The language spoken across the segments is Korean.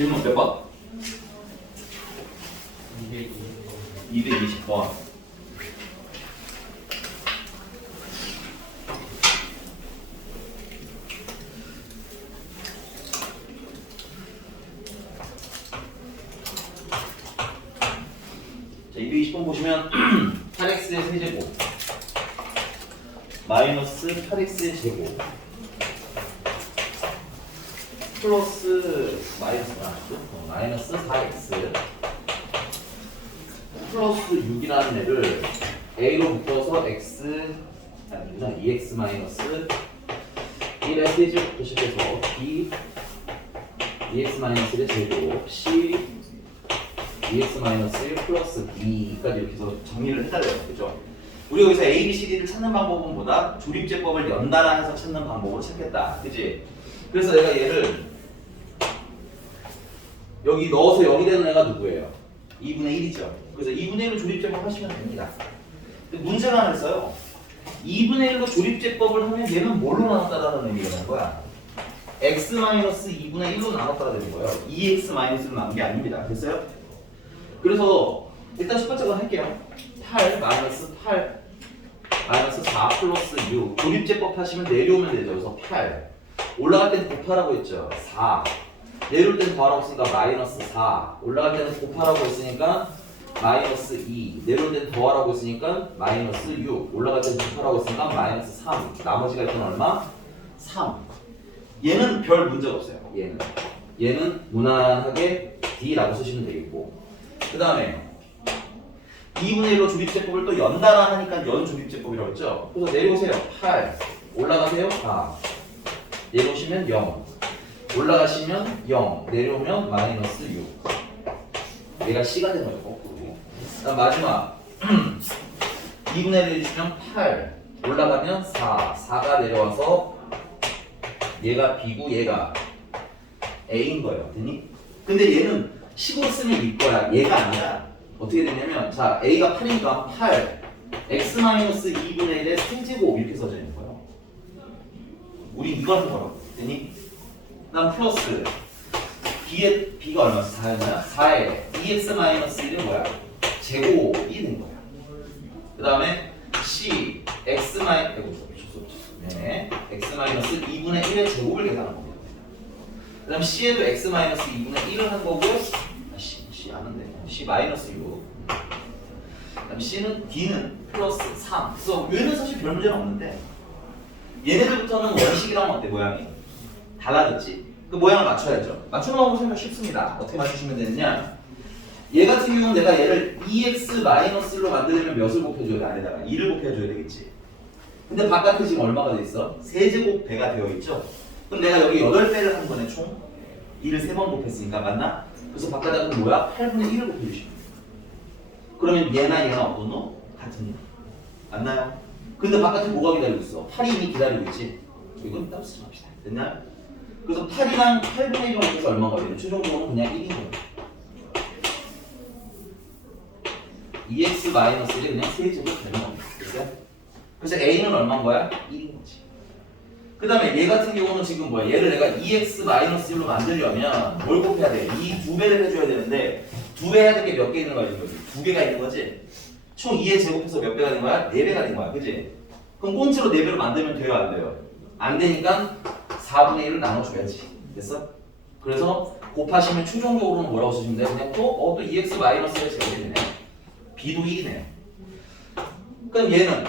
질문 몇 번? 220번. 220번. 자, 220번 보시면 8x의 세제곱 마이너스 8x의 제곱 플러스 마이너스 4x 플러스 6이라는 애를 a로 묶어서 x 아니구나 2x 마이너스 1의 세제곱부터 시작해서 b 2x 마이너스 1의 제곱 c 2x 마이너스 1 플러스 b까지 이렇게 해서 정리를 해달래요. 그죠? 우리 여기서 a, b, c, d를 찾는 방법은 뭐다? 조립제법을 연달아 해서 찾는 방법으로 찾겠다. 그치? 그래서 내가 얘를 여기 넣어서 0이 되는 애가 누구예요? 2분의 1이죠. 그래서 2분의 1로 조립제법 하시면 됩니다. 근데 문제가 하나 있어요. 2분의 1로 조립제법을 하면 얘는 뭘로 나눴다라는 의미가 되는 거야? x-2분의 1로 나눴다가 되는 거예요. 2x-1로 나눈 게 아닙니다. 됐어요? 그래서 일단 첫 번째 건 할게요. 8 마이너스 8 마이너스 4 플러스 6 조립제법 하시면 내려오면 되죠. 그래서 8 올라갈 땐 곱하라고 했죠. 4 내려올 땐 더하라고 했으니까 마이너스 4 올라갈 때는 곱하라고 했으니까 마이너스 2 내려올 땐 더하라고 했으니까 마이너스 6 올라갈 땐 곱하라고 했으니까 마이너스 3 나머지가 일단 얼마? 3 얘는 별 문제가 없어요. 얘는 무난하게 D라고 쓰시면 되겠고 그 다음에 2분의 1로 조립제법을 또 연달아 하니까 연조립제법이라고 했죠. 그래서 내려오세요. 8 올라가세요. 4 내려오시면 0 올라가시면 0 내려오면 마이너스 6 얘가 C가 되는 거예요. 거꾸로. 그다음 마지막 2분의 1을 주면 8 올라가면 4 4가 내려와서 얘가 B고 얘가 A인 거예요. 됐니? 근데 얘는 식으로 쓰면 이거야. 얘가 아니라 어떻게 되냐면 자 A가 8이니까 8 x-2분의 1의 세제곱 이렇게 써져 있는 거예요. 우리 이걸 하는 거라고. 됐니? 그다음 플러스 B가 얼마야? 4였나요? 4에 2x-1은 뭐야? 제곱이 된 거야. 그 다음에 C 네, x-2분의 1의 제곱을 계산한 겁니다. 그 다음 C에도 x-2분의 1을 한 거고 C 아는데 C 마이너스 6 그다음 C는 D는 플러스 3 그래서 얘는 사실 별 문제는 없는데 얘네들부터는 원식이랑 어때 모양이? 달라졌지? 그 모양을 맞춰야죠. 맞추는 방법은 정말 쉽습니다. 어떻게 맞추시면 되느냐 얘 같은 경우는 내가 얘를 2x-1로 만들려면 몇을 곱해줘야 돼? 안에다가 2를 곱해줘야 되겠지. 근데 바깥에 지금 얼마가 돼 있어? 세제곱 배가 되어 있죠? 그럼 내가 여기 8배를 한 거네 총 2를 3번 곱했으니까 맞나? 그래서 바깥에는 뭐야? 8분의 1을 곱해주시면 돼요. 그러면 얘나 어떤 놈? 같은 놈 맞나요? 근데 바깥에 뭐가 기다리고 있어? 8이 이미 기다리고 있지? 이건 따로 쓰지 맙시다. 됐나요? 그래서 8이랑 8분의 1을 곱해서 얼마가 돼요? 최종적으로 그냥 1인 거예요. 2x-1이 그냥 세제곱 되는 겁니다. 됐어요? 그래서 A는 얼마인 거야? 1인 거지. 그 다음에 얘 같은 경우는 지금 뭐야? 얘를 내가 2x-1로 만들려면 뭘 곱해야 돼? 이 2배를 해줘야 되는데 2배 해야 될 게 몇 개 있는 거야? 여기 2개가 있는 거지? 총 2의 제곱해서 몇 배가 된 거야? 4배가 된 거야. 그지? 그럼 꽁치로 4배로 만들면 돼요? 안 돼요? 안 되니까 4분의 1을 나눠줘야지. 됐어? 그래서 곱하시면 최종적으로는 뭐라고 쓰시면 돼요? 그냥 또 2x-1의 제곱이 되네. B도 1이네요. 그럼 얘는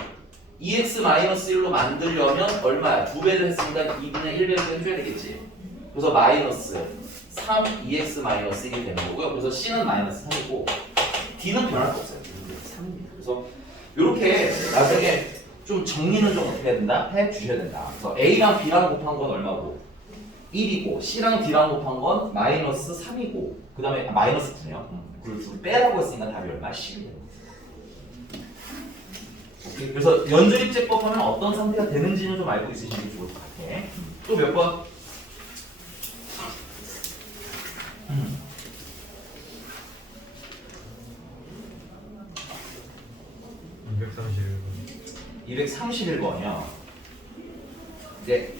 2x-1로 만들려면 얼마야? 2배를 했으니까 2분의 1배를 해줘야 되겠지. 그래서 마이너스 3 2x-1이 되는 거고요. 그래서 C는 마이너스 3이고 D는 변할 거 없어요. 3입니다. 그래서 이렇게 나중에 좀 정리는 좀 어떻게 해야 된다? 해 주셔야 된다. 그래서 A랑 B랑 곱한 건 얼마고? 1이고 C랑 D랑 곱한 건 마이너스 3이고 그 다음에 마이너스 9네요. 그걸 둘 빼라고 했으니까 답이 얼마? 10이 됩니다. 오케이. 그래서 연조립제법 하면 어떤 상태가 되는지는 좀 알고 있으시는 게 좋을 것 같아. 또 몇 번? 231번이요. 이제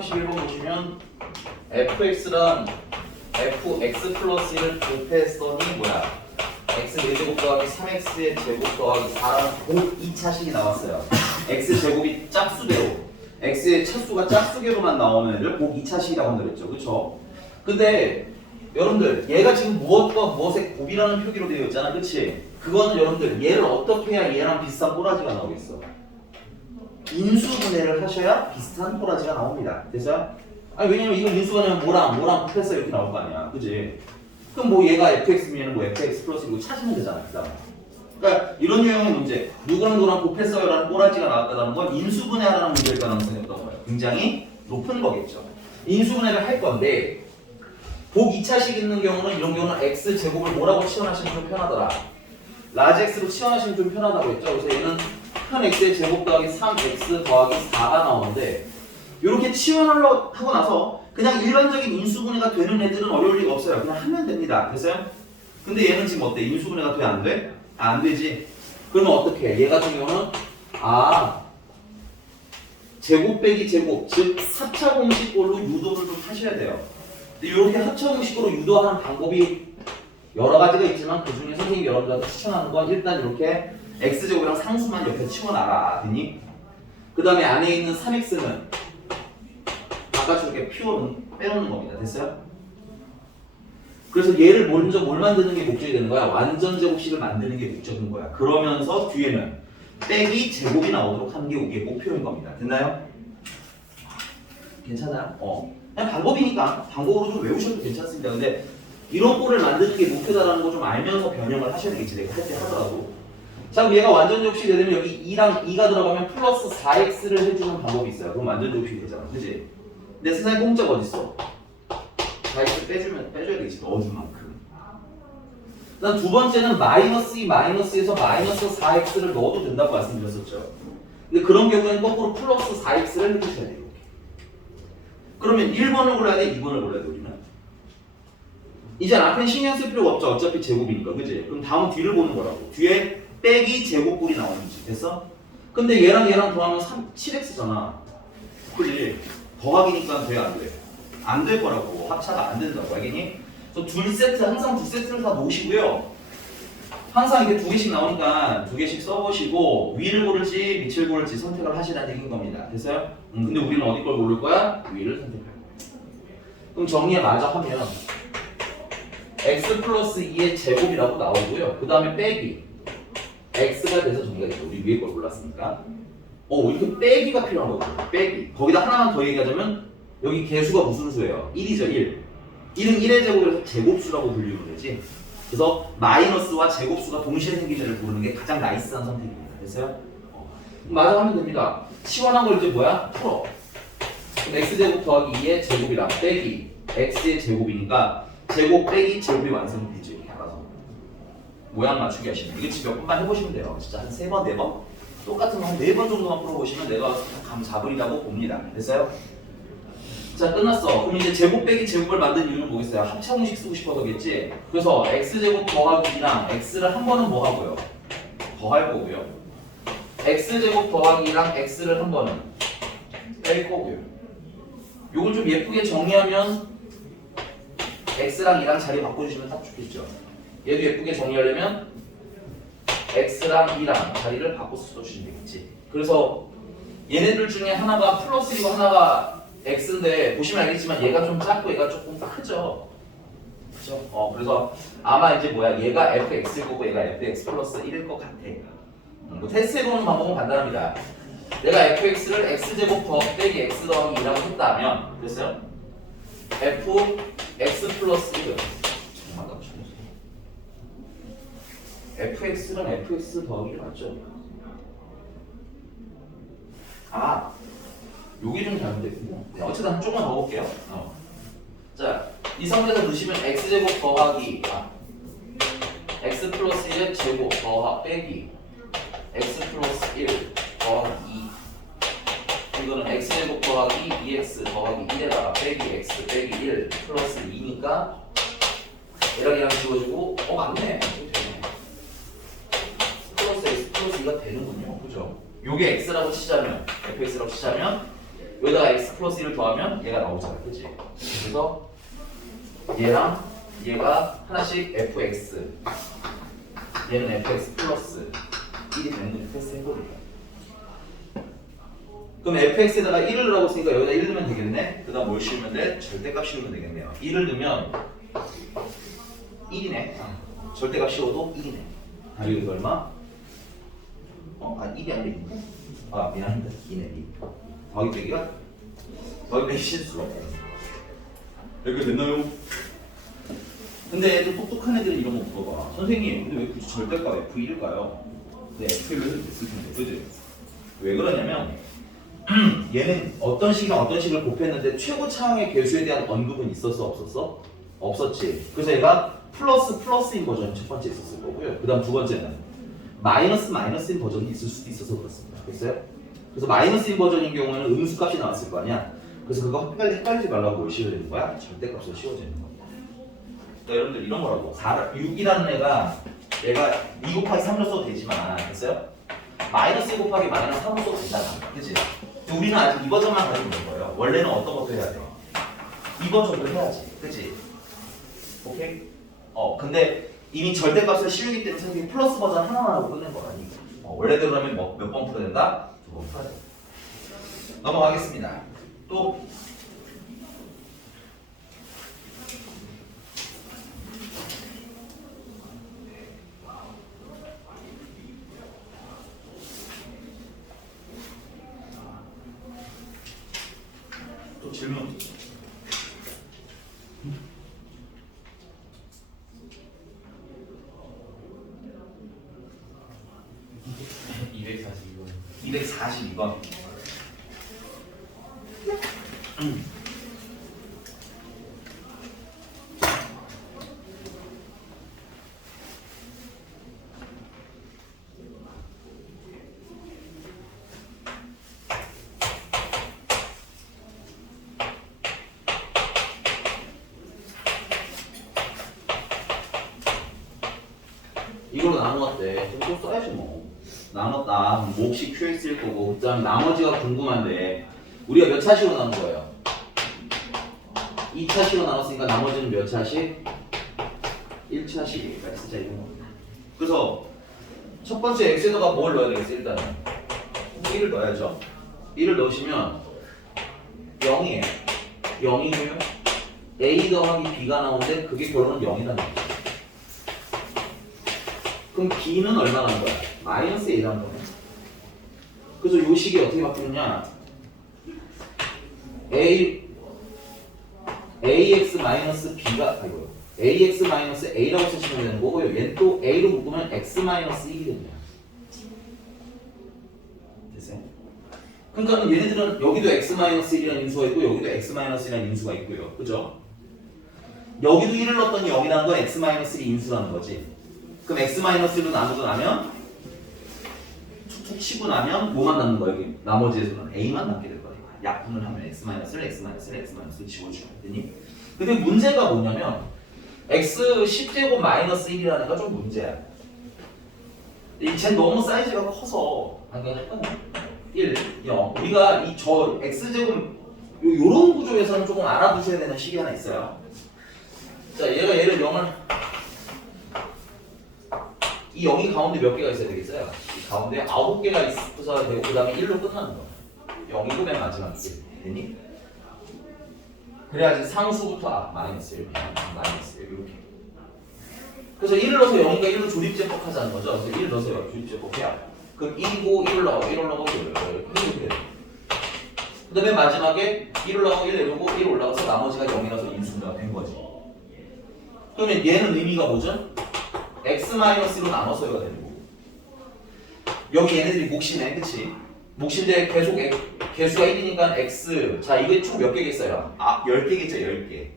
131번 보시면 fx랑 fx 플러스 1을 곱했더니 뭐야? x 4제곱 더하기 3x의 제곱 더하기 4라는 곱 2차식이 나왔어요. x 제곱이 짝수대로 x의 차수가 짝수계로만 나오는 애를 곱 2차식이라고 한다 그랬죠. 그쵸? 근데 여러분들 얘가 지금 무엇과 무엇의 곱이라는 표기로 되어 있잖아. 그치? 그거는 여러분들 얘를 어떻게 해야 얘랑 비슷한 꼬라지가 나오겠어? 인수분해를 하셔야 비슷한 꼬라지가 나옵니다. 됐어요? 아니 왜냐면 이거 인수분해하면 뭐랑 곱해서 이렇게 나올 거 아니야. 그치? 그럼 뭐 얘가 fx면 뭐 fx 플러스 이거 찾으면 되잖아. 그다음. 그러니까 이런 유형의 문제, 누구랑 누구랑 곱했어요라는 꼬라지가 나왔다는 건 인수분해하라는 문제일 가능성이 어떤 거예요? 굉장히 높은 거겠죠. 인수분해를 할 건데 곱 2차식 있는 경우는 이런 경우는 x 제곱을 뭐라고 치환하시면 좀 편하더라. 라지 x로 치환하시면 좀 편하다고 했죠. 그래서 얘는 큰 x의 제곱 더하기 3x 더하기 4가 나오는데 이렇게 치환하려고 하고 나서 그냥 일반적인 인수분해가 되는 애들은 어려울 리가 없어요. 그냥 하면 됩니다. 됐어요? 근데 얘는 지금 어때? 인수분해가 돼? 안 돼? 안 되지. 그러면 어떻게 해? 얘 같은 경우는 제곱 빼기 제곱, 즉 4차 공식꼴로 유도를 좀 하셔야 돼요. 근데 이렇게 합차 공식으로 유도하는 방법이 여러 가지가 있지만 그 중에 선생님이 여러분들한테 추천하는 건 일단 이렇게 x제곱이랑 상수만 옆에 치워놔라. 되니? 그 다음에 안에 있는 3x는 바깥으로 이렇게 빼놓는 겁니다. 됐어요? 그래서 얘를 먼저 뭘 만드는 게 목적이 되는 거야? 완전 제곱식을 만드는 게 목적인 거야. 그러면서 뒤에는 빼기 제곱이 나오도록 하는 게 이게 목표인 겁니다. 됐나요? 괜찮아요? 그냥 방법이니까 방법으로 좀 외우셔도 괜찮습니다. 근데 이런 꼴을 만드는 게 목표다라는 거 좀 알면서 변형을 하셔야 되겠지. 내가 할 때 하더라도. 자, 그럼 얘가 완전 제곱식이 되면 여기 2랑 2가 들어가면 플러스 4x를 해주는 방법이 있어요. 그럼 완전 제곱식이 되잖아. 그치? 근데 세상에 공짜가 어딨어? 4x 빼줘야 되겠지. 넣어준 만큼. 그다음 두 번째는 마이너스 2, 마이너스에서 마이너스 4x를 넣어도 된다고 말씀드렸었죠. 근데 그런 경우에는 거꾸로 플러스 4x를 해주셔야 돼요. 그러면 1번을 골라야 돼? 2번을 골라야 돼? 우리는? 이제 앞엔 신경 쓸 필요가 없죠. 어차피 제곱이니까. 그지? 그럼 다음 뒤를 보는 거라고. 뒤에 빼기 제곱꼴이 나오는지. 됐어? 근데 얘랑 더하면 7x잖아. 그지? 더하기니까 돼? 안 돼? 안 될 거라고. 합차가 안 된다고. 알겠니? 그래서 둘 세트, 항상 두 세트를 다 놓으시고요. 항상 이렇게 두 개씩 나오니까 두 개씩 써보시고 위를 고를지 밑을 고를지 선택을 하시라는 얘기인 겁니다. 됐어요? 근데 우리는 어디 걸 고를 거야? 위를 선택할 거야. 그럼 정리해 마저 하면 x 플러스 2의 제곱이라고 나오고요. 그 다음에 빼기 x가 돼서 정리가 되죠. 우리 위에 걸 골랐으니까. 이렇게 빼기가 필요한 거거든요. 빼기. 거기다 하나만 더 얘기하자면 여기 개수가 무슨 수예요? 1이죠. 1. 1은 1의 제곱이라서 제곱수라고 불리는 거지. 그래서 마이너스와 제곱수가 동시에 생긴 애를 고르는 게 가장 나이스한 선택입니다. 됐어요? 맞아 하면 됩니다. 시원한 걸 이제 뭐야? 풀어. 그럼 x제곱 더하기 2의 제곱이랑 빼기 x의 제곱이니까 제곱 빼기 제곱이 완성이 되죠. 이렇게 알아서. 모양 맞추기 하시면. 이게 지금 몇 번만 해보시면 돼요. 진짜 한 3번, 4번? 똑같은 거 한 4번 정도만 풀어보시면 내가 감 잡으리라고 봅니다. 됐어요? 자, 끝났어. 그럼 이제 제곱 빼기 제곱을 만든 이유는 뭐겠어요? 합차 공식 쓰고 싶어서겠지? 그래서 x제곱 더하기 2랑 x를 한 번은 뭐 하고요? 더할 거고요. x제곱 더하기 2랑 x를 한 번은 뺄 거고요. 요걸 좀 예쁘게 정리하면 x랑 2랑 자리 바꿔주시면 딱 좋겠죠? 얘도 예쁘게 정리하려면 x랑 2랑 자리를 바꿔서 써주시면 되겠지? 그래서 얘네들 중에 하나가 플러스 1이고 하나가 x인데 보시면 알겠지만 얘가 좀 작고 얘가 조금 크죠. 그렇죠? 그래서 아마 이제 얘가 fx고 얘가 fx 플러스 1일 것 같아. 뭐 테스트해보는 방법은 간단합니다. 내가 fx를 x제곱 더 빼기 x 더하기 2라고 했다면 됐어요? fx 플러스 1은 잠깐만 fx는 fx 더하기 1 맞죠? 요게 좀 잘못됐군요. 어쨌든 한쪽만 더 볼게요. 자, 이 상태에서 넣으시면 x제곱 더하기 x 플러스 1의 제곱 빼기 x 플러스 1 더하기 2 이거는 x제곱 더하기 2x 더하기 1에다가 빼기 x 빼기 1 플러스 2니까 얘랑 지워지고 맞네. 되네. 플러스 x 플러스 2가 되는군요. 그죠? 요게 x라고 치자면 fx라고 치자면 여기다가 x 플러스 1을 더하면 얘가 나오잖아, 그치? 그래서 얘랑 얘가 하나씩 fx, 얘는 fx 플러스 1이 되는 거지. 패스 해버릴까? 그럼 fx에다가 1을 넣으라고 했으니까 여기다 1 넣으면 되겠네? 그 다음 뭘 씌우면 돼? 절대값 씌우면 되겠네요. 1을 넣으면 1이네. 절대값 씌워도 1이네. 아, 여기서 얼마? 1이 아니라 2네. 아, 미안합니다. 2네, 2. 더하기 빼기가? 더하기 빼기 실수. 여기 됐나요? 근데 좀 똑똑한 애들은 이런 거 물어봐. 선생님, 근데 왜 굳이 절대값 F1일까요? 네, F1을 됐을 텐데, 그지? 왜 그러냐면, 얘는 어떤 식이랑 어떤 식을 곱했는데 최고 차항의 개수에 대한 언급은 있었어, 없었어? 없었지. 그래서 얘가 플러스인 버전이 첫 번째 있었을 거고요. 그 다음 두 번째는 마이너스인 버전이 있을 수도 있어서 그렇습니다. 됐어요? 그래서 마이너스인 버전인 경우에는 음수값이 나왔을 거 아니야? 그래서 그거 헷갈리지 말라고 뭘 씌워지는 거야? 절대값으로 씌워지는 겁니다. 그러니까 여러분들 이런 거라고 6이라는 애가 얘가 2 곱하기 3로 써도 되지만 됐어요? 마이너스 1 곱하기 마이너스 3로 써도 된다는 거야. 그치? 우리는 아직 이 버전만 가지고 있는 거예요. 원래는 어떤 것도 해야 돼? 이 버전도 해야지. 그치? 오케이? 근데 이미 절대값을 씌우기 때문에 선생님이 플러스 버전 하나만 하고 끝낸 거라니. 원래대로라면 몇 번 풀어야 된다? 2번 풀어야 된다. 넘어가겠습니다. 또 질문. 242번. 이걸로 나누었대. 좀 써야지 뭐. 나눴다. 몫이 QX일 거고. 그 다음에 나머지가 궁금한데 우리가 몇 차식으로 나눈 거예요? 2차식으로 나눴으니까 나머지는 몇 차식? 1차식이니까 진짜 이런 겁니다. 그래서 첫 번째 x에다가 뭘 넣어야 되겠어? 일단은 1을 넣어야죠. 1을 넣으시면 0이에요. 0이고요. a 더하기 b가 나오는데 그게 결론은 0이라는 거죠. 그럼 b는 얼마 나는 거야? 마이너스 a라는 거네. 그래서 이 식이 어떻게 바뀌느냐? ax 마이너스 b가 아이고요. ax 마이너스 a라고 쓰시면 되는 거고요. 얘는 또 a로 묶으면 x 마이너스 1이 됩니다. 됐어요? 그러니까 얘네들은 여기도 x 마이너스 1이라는 인수가 있고 여기도 x 마이너스 1이라는 인수가 있고요. 그죠? 여기도 1을 넣었더니 0이라는 건 x 마이너스 1이 인수라는 거지. 그럼 x-1로 나누고 나면 툭툭 치고 나면 뭐만 남는 거야? 여기 나머지에서는 a만 남게 될 거니까 약분을 하면 x-1을 지워주면 되니. 근데 문제가 뭐냐면 x 10제곱 마이너스 1이라는 애가 좀 문제야. 쟤 너무 사이즈가 커서 그냥 할거냐 1, 0 우리가 이 저 x제곱 요런 구조에서는 조금 알아두셔야 되는 식이 하나 있어요. 자 얘가 얘를 0을 이 0이 가운데 몇 개가 있어야 되겠어요? 이 가운데 9개가 있어서 되고 그 다음에 1로 끝나는 거야. 0이고 맨 마지막 1. 되니? 그래야지 상수부터 마이너스 1, 마이너스 1 이렇게. 그래서 1을 넣어서 0이니까 1로 조립제법 하자는 거죠. 그래서 1을 넣어서 0 조립제법 해야 그럼 1이고 1을 넣어 1을 넣어 1을 이렇게 돼. 그 다음에 마지막에 1을 넣어 1 내려오고 1 올라가서 나머지가 0이라서 인수가 된 거지. 그러면 얘는 의미가 뭐죠? x-로 나눠서가 되는 거고 여기 얘네들이 몫이네 그치? 몫인데 계속 개수가 1이니까 x 자 이게 총 몇 개겠어요? 10개겠죠 10개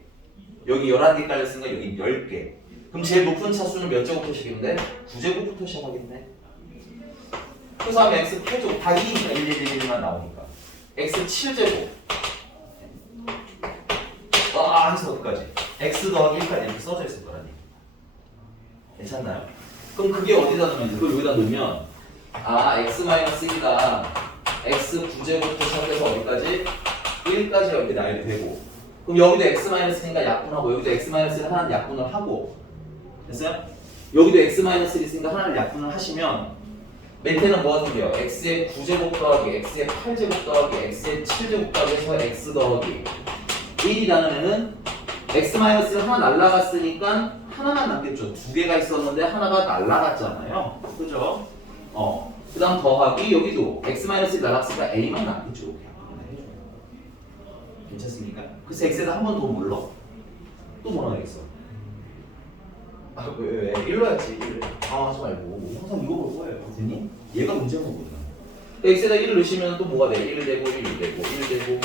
여기 11개 깔렸으니까 여기 10개 그럼 제일 높은 차수는 몇 제곱부터 시작인데? 9제곱부터 시작하겠네 그래서 하면 x 8제곱 다 1이니까 1만 나오니까 x 7제곱 해서 어디까지? x 더하기 1까지 이렇게 써져 있을 거라니 괜찮나요? 그럼 그게 어디다 넣으면 그걸 여기다 넣으면 x-1이다 x 9제곱부터 시작해서 어디까지? 1까지 이렇게 나열이 되고 그럼 여기도 x-1이니까 약분하고 여기도 x-1을 하나는 약분을 하고 됐어요? 여기도 x-1이 있으니까 하나를 약분을 하시면 밑에는 뭐가 생겨요? x의 9제곱 더하기 x의 8제곱 더하기 x의 7제곱 더하기 해서 x 더하기 1이라는 애는 x-를 하나 날라갔으니까 하나만 남겠죠. 두 개가 있었는데 하나가 날라갔잖아요. 그죠? 그 다음 더하기 여기도 x-1이 날라갔으니까 a만 남겠죠. 괜찮습니까? 그래서 x에다 한 번 더 물러. 또 뭐 나겠어? 아, 왜? 1로 했지. 1. 당황하지 말고. 항상 이거 볼 거예요. 됐니? 얘가 문제인 거거든. x에다 1을 넣으시면 또 뭐가 돼? 1 되고 1 되고 1 되고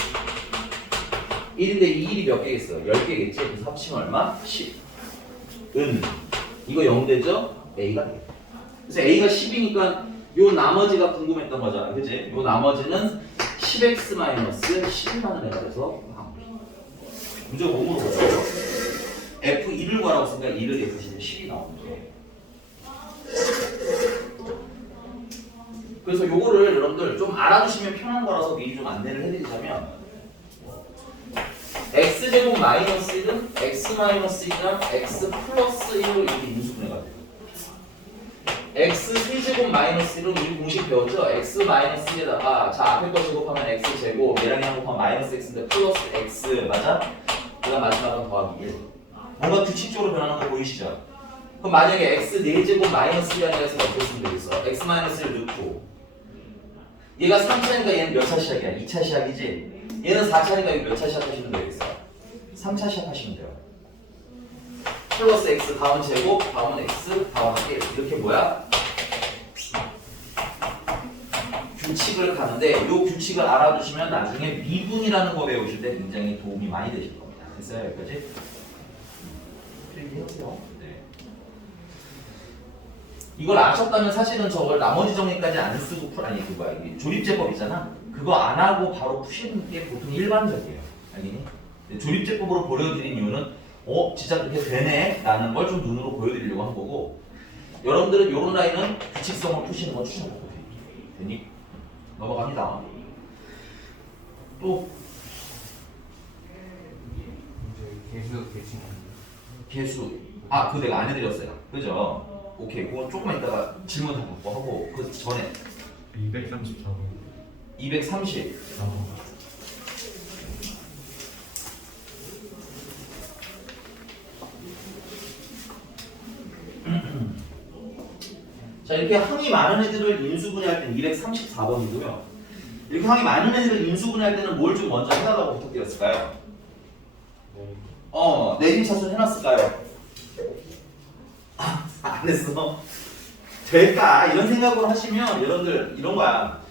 1인데 이 1이 몇 개겠어? 10개겠지? 그래서 합치면 얼마? 10. 이거 0 되죠? a가 돼. 그래서 a가 10이니까 요 나머지가 궁금했던 거잖아. 그치? 요 나머지는 10x-11이라는 애가 돼서 문제가 뭐 물어봐요? F2를 구하라고 했으니까 2를 대표시면 10이 나오는 거예요. 그래서 요거를 여러분들 좀 알아두시면 편한 거라서 미리 좀 안내를 해드리자면 x제곱 마이너스 1은 x 마이너스 1이랑 x 플러스 1로 이렇게 인수분해가 돼요. x 세제곱 마이너스 1은 우리 공식 배웠죠? x 마이너스 1에다가 자 앞에 거 제곱하면 x 제곱 얘랑 얘랑 곱하면 마이너스 x인데 플러스 x 맞아? 그 다음 마지막은 더하기 1 뭔가 규칙적으로 변하는 거 보이시죠? 그럼 만약에 x 4제곱 마이너스 1이라는 해서 어떻게 쓰면 되겠어? x 마이너스 1 넣고 얘가 3차니까 얘는 몇 차 시작이야? 2차 시작이지? 얘는 4차니까 이거 몇 차 시작하시면 되겠어? 3차 시작하시면 돼요. 플러스 x 다음 제곱 다음은 x 다음은 1 이렇게 뭐야? 규칙을 가는데 이 규칙을 알아두시면 나중에 미분이라는 거 배우실 때 굉장히 도움이 많이 되실 겁니다. 됐어요? 여기까지? 해보세요. 네. 이걸 아셨다면 사실은 저걸 나머지 정리까지 안 쓰고 아니 그거야 이게 조립제법 있잖아. 그거 안 하고 바로 푸시는 게 보통 일반적이에요. 알겠니? 조립제법으로 보여드린 이유는 진짜 그렇게 되네 라는 걸 좀 눈으로 보여드리려고 한 거고 여러분들은 이런 라인은 규칙성을 푸시는 건 추천하고 되니? 넘어갑니다. 또 개수 그거 내가 안 해드렸어요. 그죠? 오케이 그건 조금만 이따가 질문 다 받고 하고 그 전에 234번 230 자 이렇게 항이 많은 애들을 인수분해할 때는 234번이고요. 이렇게 항이 많은 애들을 인수분해할 때는 뭘 좀 먼저 해달라고 부탁드렸을까요? 내림차순 해놨을까요? 안 했어. 될까? 이런 생각으로 하시면 여러분들 이런 거야.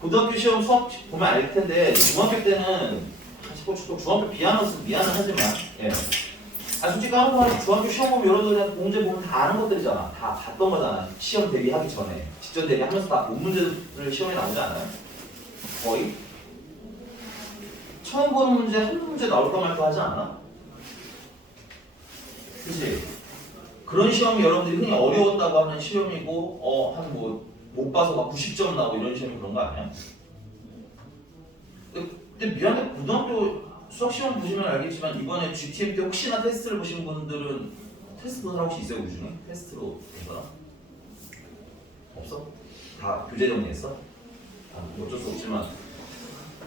고등학교 시험 수업 보면 알 텐데 중학교 때는 중학교 미안은 하지만 솔직히 하는 거 중학교 시험 보면 여러분들 공제 보면 다 아는 것들이잖아. 다 봤던 거잖아. 시험 대비하기 전에 직전 대비하면서 다 본 문제를 시험에 나오지 않아요? 거의? 처음 보는 문제 한 문제 나올까 말까 하지 않아? 그치? 그런 시험이 여러분들이 흔히 어려웠다고 하는 시험이고 한 못 봐서 막 90점 나오고 이런 시험이 그런 거 아니야? 근데 미안해 고등학교 수학 시험 보시면 알겠지만 이번에 GTM 때 혹시나 테스트를 보신 분들은 테스트 본 사람 혹시 있어요? 그 중에? 테스트로 본 사람? 없어? 다 교재 정리했어? 어쩔 수 없지만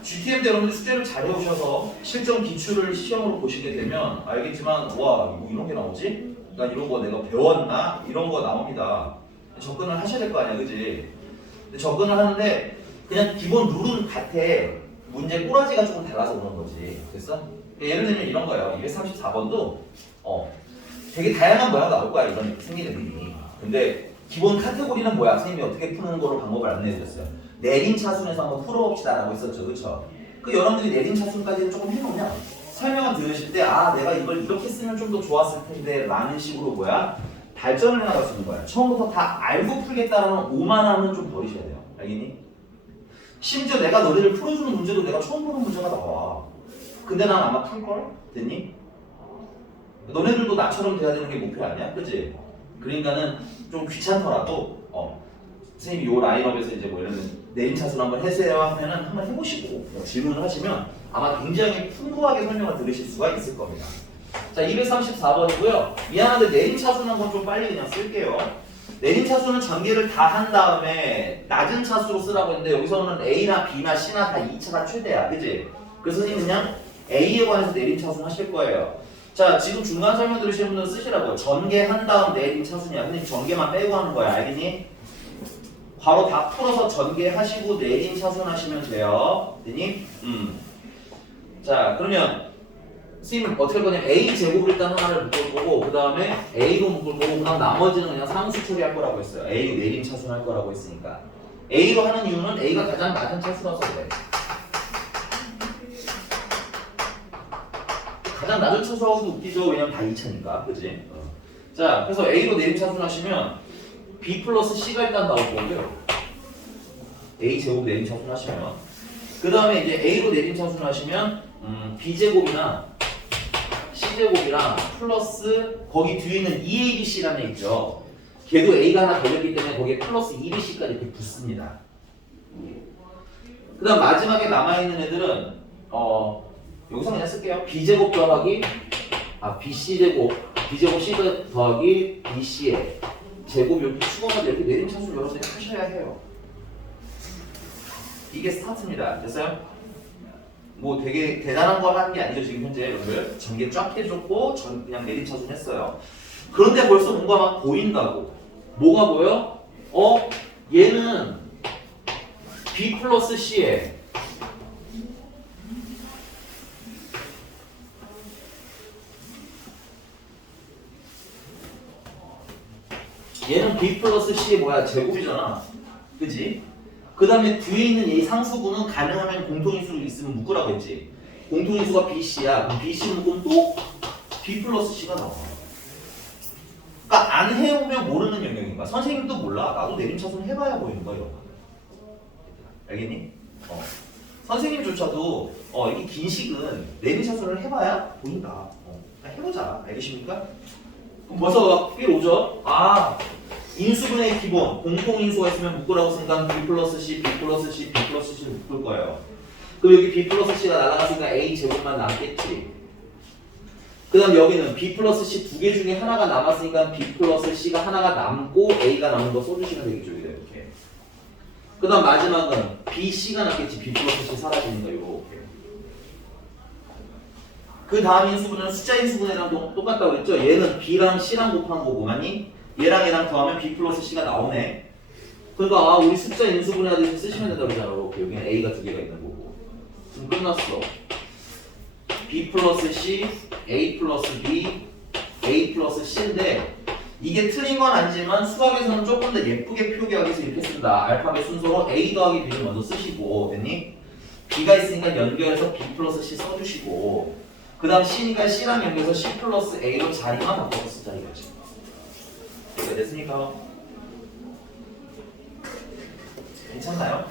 GTM 때 여러분들 숙제를 잘 해오셔서 실전 기출을 시험으로 보시게 되면 알겠지만 와 뭐 이런 게 나오지? 난 이런 거 내가 배웠나? 이런 거 나옵니다. 접근을 하셔야 될 거 아니야 그지? 근데 접근을 하는데 그냥 기본 룰은 같아. 문제 꼬라지가 조금 달라서 그런 거지. 됐어? 예를 들면 이런 거예요. 234번도 되게 다양한 모양이 나올 거야 이런 생기는 일이. 근데 기본 카테고리는 뭐야? 선생님이 어떻게 푸는 거로 방법을 안내해드렸어요. 내림차순에서 한번 풀어봅시다 라고 했었죠. 그쵸? 그 여러분들이 내림차순까지는 조금 해놓으면 설명을 들으실 때 내가 이걸 이렇게 쓰면 좀 더 좋았을 텐데 라는 식으로 발전을 해나갈 수 있는 거야. 처음부터 다 알고 풀겠다라는 오만함은 좀 버리셔야 돼요. 알겠니? 심지어 내가 너네를 풀어주는 문제도 내가 처음 보는 문제가 나와. 근데 난 아마 풀걸? 됐니? 너네들도 나처럼 돼야 되는 게 목표 아니야? 그치? 그러니까는 좀 귀찮더라도 선생님이 요 라인업에서 이제 예를 들면 내림차순 한번 해주세요 하면은 한번 해보시고 질문을 하시면 아마 굉장히 풍부하게 설명을 들으실 수가 있을 겁니다. 자, 234번이고요. 미안한데 내림차수는 건 좀 빨리 그냥 쓸게요. 내림차수는 전개를 다 한 다음에 낮은 차수로 쓰라고 했는데 여기서는 A나 B나 C나 다 2차가 최대야. 그지? 그래서 선생님 그냥 A에 관해서 내림차수 하실 거예요. 자, 지금 중간 설명 들으시는 분들은 쓰시라고요. 전개한 다음 내림차수냐. 근데 전개만 빼고 하는 거야. 알겠니? 바로 다 풀어서 전개하시고 내림차수 하시면 돼요. 됐니? 자, 그러면 선생님 어떻게 할 거냐면 A 제곱을 일단 하나를 묶을 거고 그 다음에 A로 묶을 거고 그 다음 나머지는 그냥 상수 처리할 거라고 했어요. A로 내림 차수할 거라고 했으니까. A로 하는 이유는 A가 가장 낮은 차수라서 그래. 가장 낮은 차수하고도 웃기죠. 왜냐면 다 2차니까. 그치? 자, 그래서 A로 내림 차수 하시면 B 플러스 C가 일단 나올 거고요. A 제곱 내림 차수 하시면 그 다음에 이제 A로 내림 차수 하시면 B 제곱이나 C제곱이랑 플러스 거기 뒤에 있는 2ABC라는 애 있죠. 걔도 A가 하나 걸렸기 때문에 거기에 플러스 2BC까지 이렇게 붙습니다. 그 다음 마지막에 남아있는 애들은 여기서 그냥 쓸게요. B제곱 더하기 BC제곱 B제곱 C 더하기 BC의 제곱 이렇게 추가가 이렇게 내림차수 여러분들이 하셔야 해요. 이게 스타트입니다. 됐어요? 뭐 되게 대단한 걸 하는 게 아니죠. 지금 현재 여러분들 전개 쫙 해줬고 그냥 내림차순 했어요. 그런데 벌써 뭔가 막 보인다고. 뭐가 보여? 얘는 B 플러스 C에 얘는 B 플러스 C의 뭐야? 제곱이잖아. 그지? 그 다음에 뒤에 있는 이 상수분은 가능하면 공통인수 있으면 묶으라고 했지. 공통인수가 BC야. 그럼 BC 묶으면 또 B 플러스 C가 나와. 그러니까 안 해보면 모르는 영역인 거야. 선생님도 몰라. 나도 내림차순 해봐야 보이는 거야. 이런 거. 알겠니? 선생님조차도 이게 긴 식은 내림차순을 해봐야 보인다. 해보자. 알겠습니까? 그럼 벌써 꽤 오죠? 인수분해의 기본, 공통인수가 있으면 묶으라고 생각하면 B 플러스 C, B 플러스 C, B 플러스 C를 묶을 거예요. 그럼 여기 B 플러스 C가 날아갔으니까 A 제곱만 남겠지. 그 다음 여기는 B 플러스 C 두 개 중에 하나가 남았으니까 B 플러스 C가 하나가 남고 A가 남은 거 써주시면 되겠죠. 이렇게. 그 다음 마지막은 B, C가 남겠지. B 플러스 C 사라지는 거 이렇게. 그 다음 인수분해는 숫자 인수분해랑 똑같다고 그랬죠. 얘는 B랑 C랑 곱한 거고 맞니? 얘랑 얘랑 더하면 B 플러스 C가 나오네. 그러니까 우리 숫자 인수분해하듯이 쓰시면 된다고 그러잖아. 이렇게 여기는 A가 두 개가 있는 거고. 그럼 끝났어. B 플러스 C, A 플러스 B, A 플러스 C인데 이게 틀린 건 아니지만 수학에서는 조금 더 예쁘게 표기하기 위해서 이렇게 쓴다. 알파벳 순서로 A 더하기 B를 먼저 쓰시고 됐니? B가 있으니까 연결해서 B 플러스 C 써주시고 그 다음 C니까 C랑 연결해서 C 플러스 A로 자리만 바꿔서 쓰자 이거지. 됐습니까? 괜찮나요?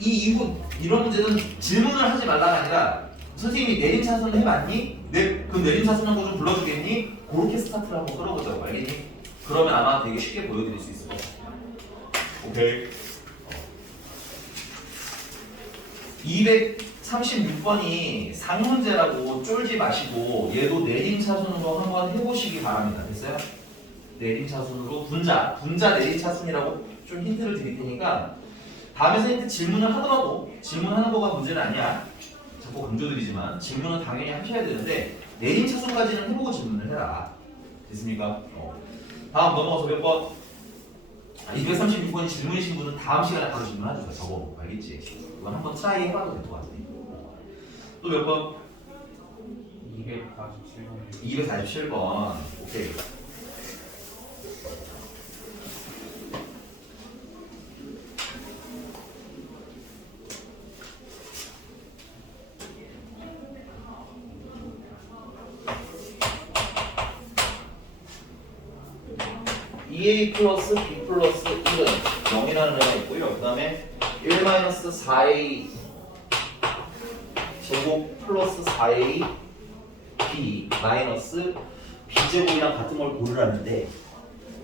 이후 이런 문제는 질문을 하지 말라가 아니라 선생님이 내림차순 해봤니? 그 내림차순 한 거 좀 불러주겠니? 그렇게 스타트를 한번 끌어보자고. 알겠니? 그러면 아마 되게 쉽게 보여드릴 수 있을 거야. 오케이. 236번이 상문제라고 쫄지 마시고 얘도 내림차순으로 한번 해보시기 바랍니다. 됐어요? 내림차순으로 분자 내림차순이라고 좀 힌트를 드릴 테니까 다음에 선생님한테 질문을 하더라도 질문하는 거가 문제는 아니야. 자꾸 강조드리지만 질문은 당연히 하셔야 되는데 내림차순까지는 해보고 질문을 해라. 됐습니까? 다음 넘어가서 몇 번? 236번이 질문이신 분은 다음 시간에 바로 질문하죠. 적어놓고 알겠지? 이건 한번 트라이 해봐도 될 것 같아. 또 몇 번? 247번. 247번. 오케이. EA 플러스 B 플러스 1은 0이라는 애가 있고요. 그 다음에 1 마이너스 4A 제곱 플러스 4A B 마이너스 B제곱이랑 같은 걸 고르라는데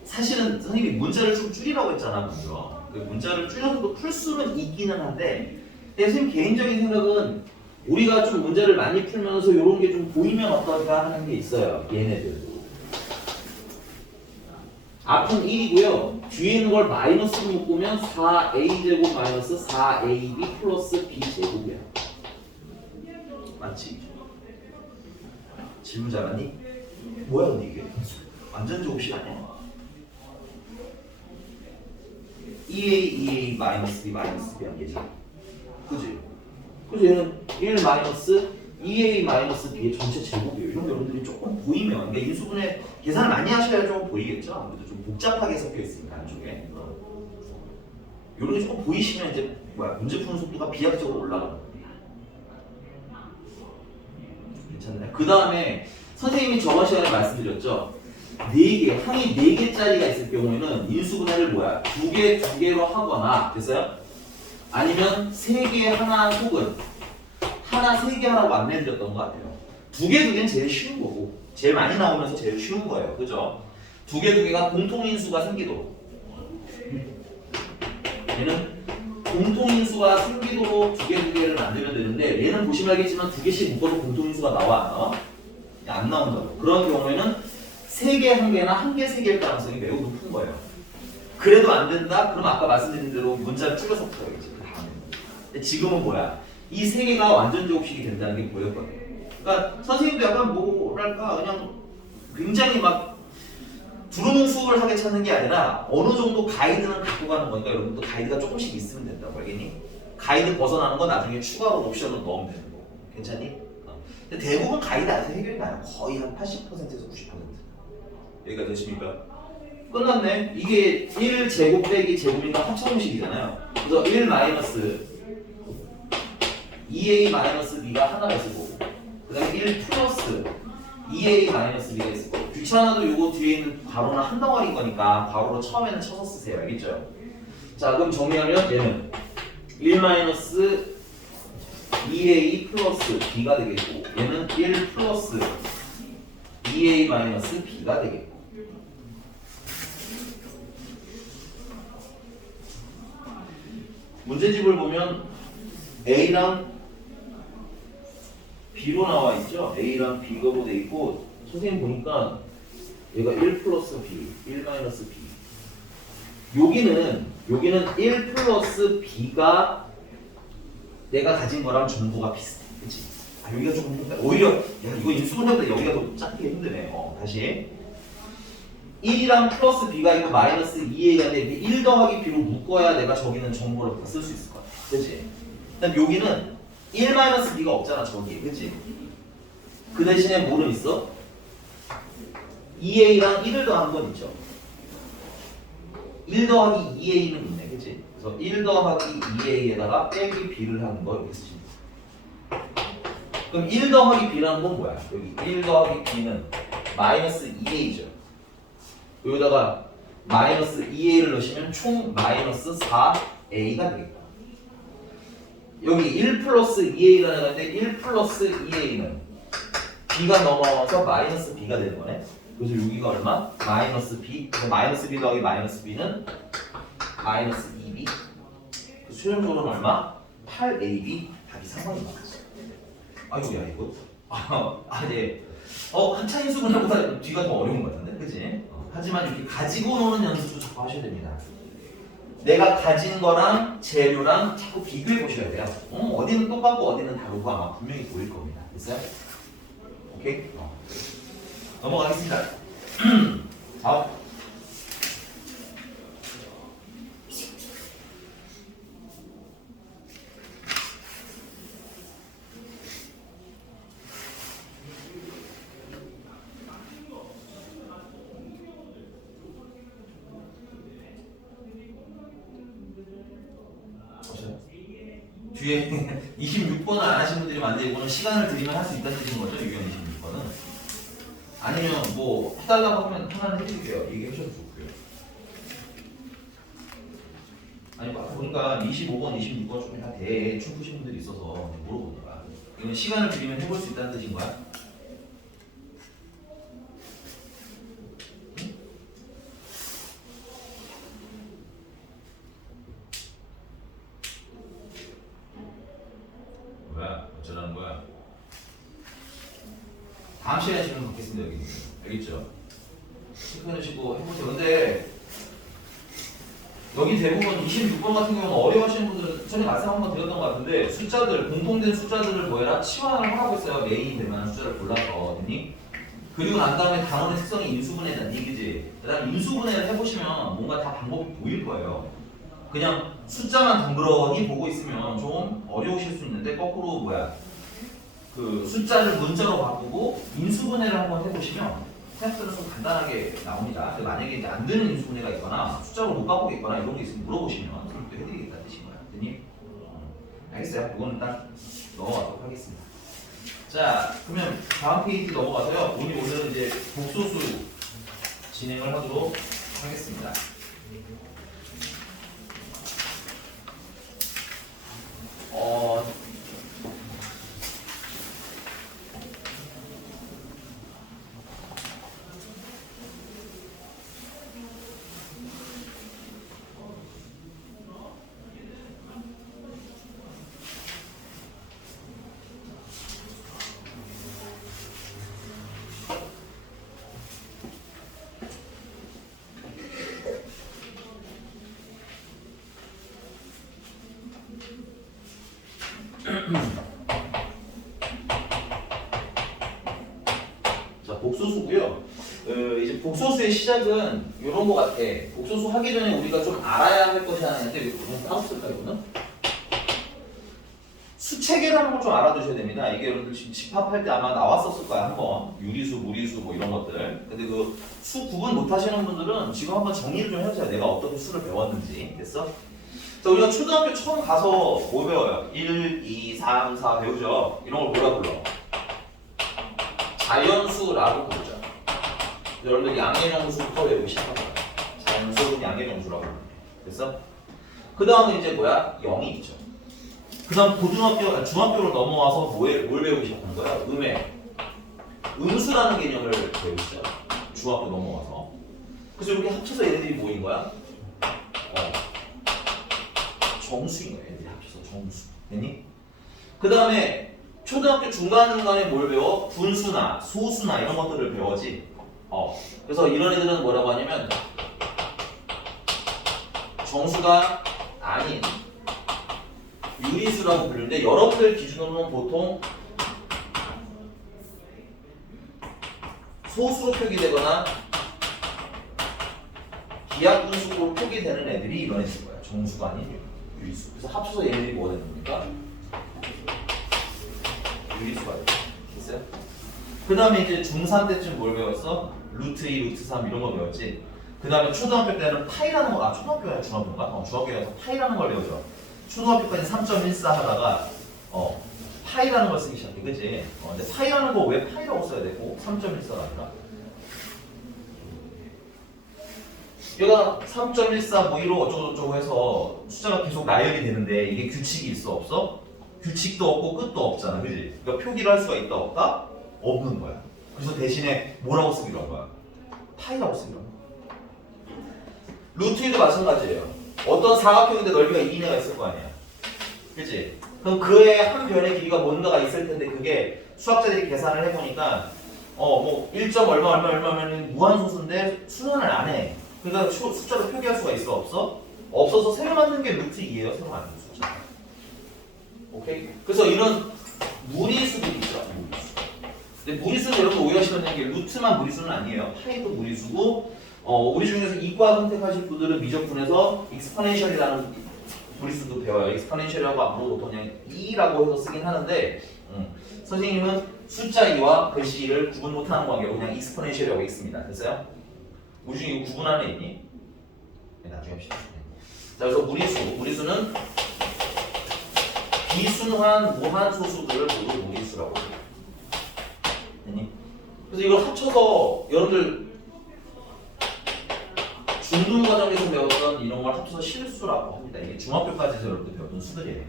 사실은 선생님이 문자를 좀 줄이라고 했잖아. 먼저. 그 문자를 줄여서도 풀 수는 있기는 한데 근데 선생님 개인적인 생각은 우리가 좀 문제를 많이 풀면서 이런 게 좀 보이면 어떨까 하는 게 있어요. 얘네들. 앞은 1이고요. 뒤에 있는 걸 마이너스로 묶으면 4a제곱 마이너스 4ab 플러스 b제곱이야. 맞지? 질문 잘하니? 뭐야 근데 이게? 완전 제곱식 아니야? 2a 마이너스 b 마이너스 b 한 개지. 그지? 그래서 얘는 1 마이너스 2a 마이너스 b의 전체 제곱이에요. 이런 거 여러분들이 조금 보이면, 그러니까 인수분해 계산을 많이 하셔야 좀 보이겠죠? 아무래도 좀 복잡하게 섞여 있으니까 안쪽에. 이런 게 조금 보이시면 이제 문제 푸는 속도가 비약적으로 올라가는 거예요. 괜찮나요? 그 다음에 선생님이 저번 시간에 말씀드렸죠? 4개, 항이 4개짜리가 있을 경우에는 인수분해를 2개 하거나, 됐어요? 아니면 3개 하나 혹은 하나 3개 하라고 안내드렸던 것 같아요. 2개는 제일 쉬운 거고, 제일 많이 나오면서 제일 쉬운 거예요. 그죠? 2개가 공통인수가 생기도록. 얘는 공통인수가 생기도록 2개를 만들면 되는데, 얘는 보시면 알겠지만 2개씩 묶어도 공통인수가 나와, 안 나와? 안 나온다고. 그런 경우에는 3개 1개나 1개 3개일 가능성이 매우 높은 거예요. 그래도 안 된다? 그럼 아까 말씀드린 대로 문자를 줄여서 풀어야지. 그 다음에. 근데 지금은 이 3개가 완전 제곱식이 된다는 게 보였거든요. 그러니까 선생님도 약간 뭐랄까 그냥 굉장히 막 두루뭉술하게 찾는 게 아니라 어느 정도 가이드는 갖고 가는 거니까 여러분도 가이드가 조금씩 있으면 된다고. 알겠니? 가이드 벗어나는 건 나중에 추가로 옵션으로 넣으면 되는 거고. 괜찮니? 근데 대부분 가이드 안에서 해결이 나요. 거의 한 80%에서 90%. 여기가 되십니까? 끝났네. 이게 1제곱 빼기 제곱이니까 합성식이잖아요. 그래서 1 마이너스 2a 마이너스 b가 하나가 있을 거고, 그 다음에 1 플러스 2a 마이너스 b가 있을 거고, 귀찮아도 요거 뒤에 있는 괄호는 한 덩어리인 거니까 괄호로 처음에는 쳐서 쓰세요. 알겠죠? 자, 그럼 정리하면 얘는 1 마이너스 2a 플러스 b가 되겠고, 얘는 1 플러스 2a 마이너스 b가 되겠고. 문제집을 보면 A랑 B로 나와 있죠? A랑 B가로 돼 있고, 선생님 보니까 얘가 1 플러스 B, 1 마이너스 B. 여기는 1 플러스 B가 내가 가진 거랑 정보가 비슷해. 그치? 여기가 조금 힘들다. 오히려, 이거 인수분해보다 여기가 더 짧게 힘드네. 다시. 1이랑 플러스 b가 있고 마이너스 2a가 되는데 1 더하기 b로 묶어야 내가 저기는 정보를 쓸 수 있을 것 같아. 그치? 그다음 여기는 1 마이너스 b가 없잖아, 저기. 그치? 그 대신에 뭐는 있어? 2a랑 1을 더한 건 있죠. 1 더하기 2a는 있네. 그치? 그래서 1 더하기 2a에다가 빼기 b를 하는 거 이렇게 쓰시면 돼. 그럼 1 더하기 b라는 건 뭐야? 여기 1 더하기 b는 마이너스 2a죠. 여기다가 마이너스 2a를 넣으시면 총 마이너스 4a가 되겠다. 여기 1 플러스 2a라는 건데 1 플러스 2a는 b가 넘어와서 마이너스 b가 되는 거네. 그래서 여기가 얼마? 마이너스 b. 그래서 마이너스 b 더하기 마이너스 b는 마이너스 2b. 그래서 최종적으로는 얼마? 8ab 답이 3번이 나왔어. 아이고야 이거. 네. 한차 인수분해보다 뒤가 더 어려운 것 같은데, 그치? 하지만 이렇게 가지고 노는 연습도 자꾸 하셔야 됩니다. 내가 가진 거랑 재료랑 자꾸 비교해 보셔야 돼요. 어디는 똑같고 어디는 다르고 아마 분명히 보일 겁니다. 됐어요? 오케이? 넘어가겠습니다. 다음. 뒤에 26번을 안 하신 분들이 많은데 이거는 시간을 드리면 할 수 있다는 뜻인 거죠? 유형 26번은. 아니면 뭐 해달라고 하면 하나는 해드릴게요. 얘기하셔도 좋고요. 아니 보니까 25번, 26번 중에 다 대충 푸신 분들이 있어서 물어보니까 이건 시간을 드리면 해볼 수 있다는 뜻인 거야? 알겠죠? 체크해주시고 해보세요. 근데 여기 대부분 26번 같은 경우는 어려워하시는 분들은 전에 말씀 한번 드렸던 것 같은데 숫자들, 공통된 숫자들을 뭐해라? 치환을 하라고 했어요. 메인이 될 만한 숫자를 골라서. 됐니? 그리고 난 다음에 단원의 특성이 인수분해다. 이기지? 그 다음에 인수분해를 해보시면 뭔가 다 방법이 보일 거예요. 그냥 숫자만 덩그러니 보고 있으면 좀 어려우실 수 있는데 거꾸로 뭐야? 그 숫자를 문자로 바꾸고 인수분해를 한번 해보시면 생각보다 좀 간단하게 나옵니다. 근데 만약에 이제 안 되는 인수분해가 있거나 숫자로 못 바꾸겠거나 이런 게 있으면 물어보시면 그럼 또 해드리겠다는 뜻인 거야. 됐니? 알겠어요? 이거는 딱 넘어가도록 하겠습니다. 자, 그러면 다음 페이지 넘어가서요. 오늘은 이제 복소수 진행을 하도록 하겠습니다. 자, 복소수고요. 이제 복소수의 시작은 이런 거 같아. 복소수 하기 전에 우리가 좀 알아야 할 것이 하나 있는데 이거 좀 따로 쓸까 이거는? 수체계라는 걸 좀 알아두셔야 됩니다. 이게 여러분들 지금 집합할 때 아마 나왔었을 거야 한번. 유리수, 무리수 뭐 이런 것들. 근데 그 수 구분 못 하시는 분들은 지금 한번 정리를 좀 해보세요. 내가 어떻게 수를 배웠는지. 됐어? 자, 우리가 초등학교 처음 가서 뭐 배워요? 1, 2, 3, 4 배우죠? 이런 걸 뭐라 불러? 자연수라고 부르죠. 여러분들 양의정수부터 외우기 시작한 거예요. 자연수는 양의정수라고 부릅니다. 됐어? 그 다음에 이제 뭐야? 0이 있죠. 그 다음 중학교로 넘어와서 뭘 배우기 시작한 거야? 음수라는 개념을 배우시죠. 중학교 넘어와서. 그래서 이렇게 합쳐서 얘네들이 뭐인 거야? 정수인 거야. 얘네들이 합쳐서 정수. 됐니? 그 다음에 초등학교 중간중간에 뭘 배워? 분수나 소수나 이런 것들을 배워지. 그래서 이런 애들은 뭐라고 하냐면 정수가 아닌 유리수라고 부르는데 여러분들 기준으로는 보통 소수로 표기되거나 기하분수로 표기되는 애들이 이런 애들 거야. 정수가 아닌 유리수. 그래서 합쳐서 얘네들이 뭐가 되는 겁니까? 유리수가 됐어요? 그 다음에 이제 중3 때쯤 뭘 배웠어? 루트 2, 루트 3 이런 거 배웠지. 그 다음에 초등학교 때는 파이라는 거, 초등학교야 중학교인가? 중학교에 가서 파이라는 걸 배우죠. 초등학교까지 3.14 하다가 파이라는 걸 쓰기 시작해, 그치? 근데 파이라는 거 왜 파이라고 써야 되고 3.14가 아니라? 얘가 3.14 뭐 1호 어쩌고저쩌고 해서 숫자가 계속 나열이 되는데 이게 규칙이 있어 없어? 규칙도 없고 끝도 없잖아, 그치? 그러니까 표기를 할 수가 있다 없다? 없는 거야. 그래서 대신에 뭐라고 쓰기로 한 거야? 파이라고 쓰기로 한 거야. 루트 2도 마찬가지예요. 어떤 사각형인데 넓이가 2인회가 있을 거 아니야. 그치? 그럼 그의 한 변의 길이가 뭔가가 있을 텐데 그게 수학자들이 계산을 해보니까 뭐 1. 얼마면 무한소수인데 순환을 안 해. 그러니까 숫자로 표기할 수가 있어 없어? 없어서 새로 만든 게 루트 2예요. 새로 만든 숫자. 오케이? 그래서 이런 무리수들이 있죠. 무리수. 근데 무리수는 여러분 오해하시면 게 루트만 무리수는 아니에요. 파이도 무리수고 우리 중에서 이과 선택하실 분들은 미적분에서 익스포넨셜이라는 무리수도 배워요. 익스포넨셜이라고 안 부르고 보통 그냥 2라고 해서 쓰긴 하는데 선생님은 숫자 2와 글씨 2를 구분 못하는 관계로 그냥 익스포넨셜이라고 있습니다. 됐어요? 우리 중에 이거 구분하는 애 있니? 네, 나중에 합시다. 자, 그래서 무리수는 비순환 무한소수들을 모두 무리수라고 해요. 됐니? 그래서 이걸 합쳐서 여러분들 중등 과정에서 배웠던 이런 걸 합쳐서 실수라고 합니다. 이게 중학교까지서 여러분들 배웠던 수들이에요.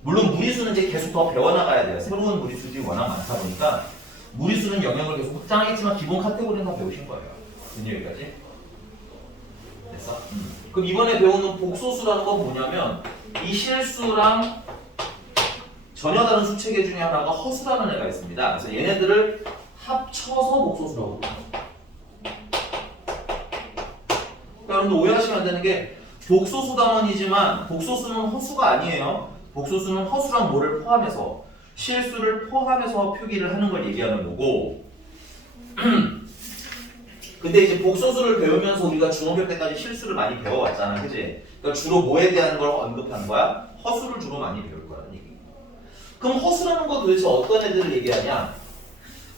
물론 무리수는 이제 계속 더 배워나가야 돼요. 새로운 무리수들이 워낙 많다 보니까 무리수는 영역을 계속 확장하겠지만 기본 카테고리는 다 배우신 거예요. 여기까지? 됐어? 그럼 이번에 배우는 복소수라는 건 뭐냐면 이 실수랑 전혀 다른 수체계 중에 하나가 허수라는 애가 있습니다. 그래서 얘네들을 쳐서 복소수라고 불러요. 그러니까 여러분들 오해하시면 안 되는 게 복소수 단원이지만 복소수는 허수가 아니에요. 복소수는 허수랑 뭐를 포함해서 실수를 포함해서 표기를 하는 걸 얘기하는 거고 근데 이제 복소수를 배우면서 우리가 중학교 때까지 실수를 많이 배워왔잖아, 그지? 그러니까 주로 뭐에 대한 걸 언급한 거야? 허수를 주로 많이 배울 거라는 얘기. 그럼 허수라는 거 도대체 어떤 애들을 얘기하냐?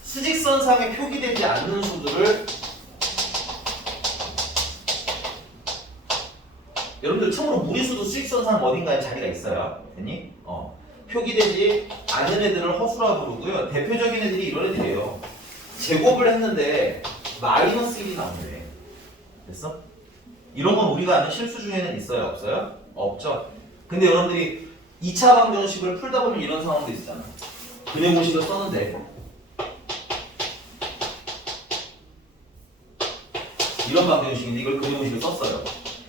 수직선상에 표기되지 않는 수들을 여러분들 참고로 무리수도 수직선상 어딘가에 자리가 있어요. 됐니? 표기되지 않은 애들을 허수라고 부르고요. 대표적인 애들이 이런 애들이에요. 제곱을 했는데 마이너스 1이 나오네. 됐어? 이런 건 우리가 아는 실수 중에는 있어요? 없어요? 없죠. 근데 여러분들이 2차 방정식을 풀다 보면 이런 상황도 있잖아. 근해 공식을 썼는데 이런 방정식인데 이걸 근해 공식을 썼어요.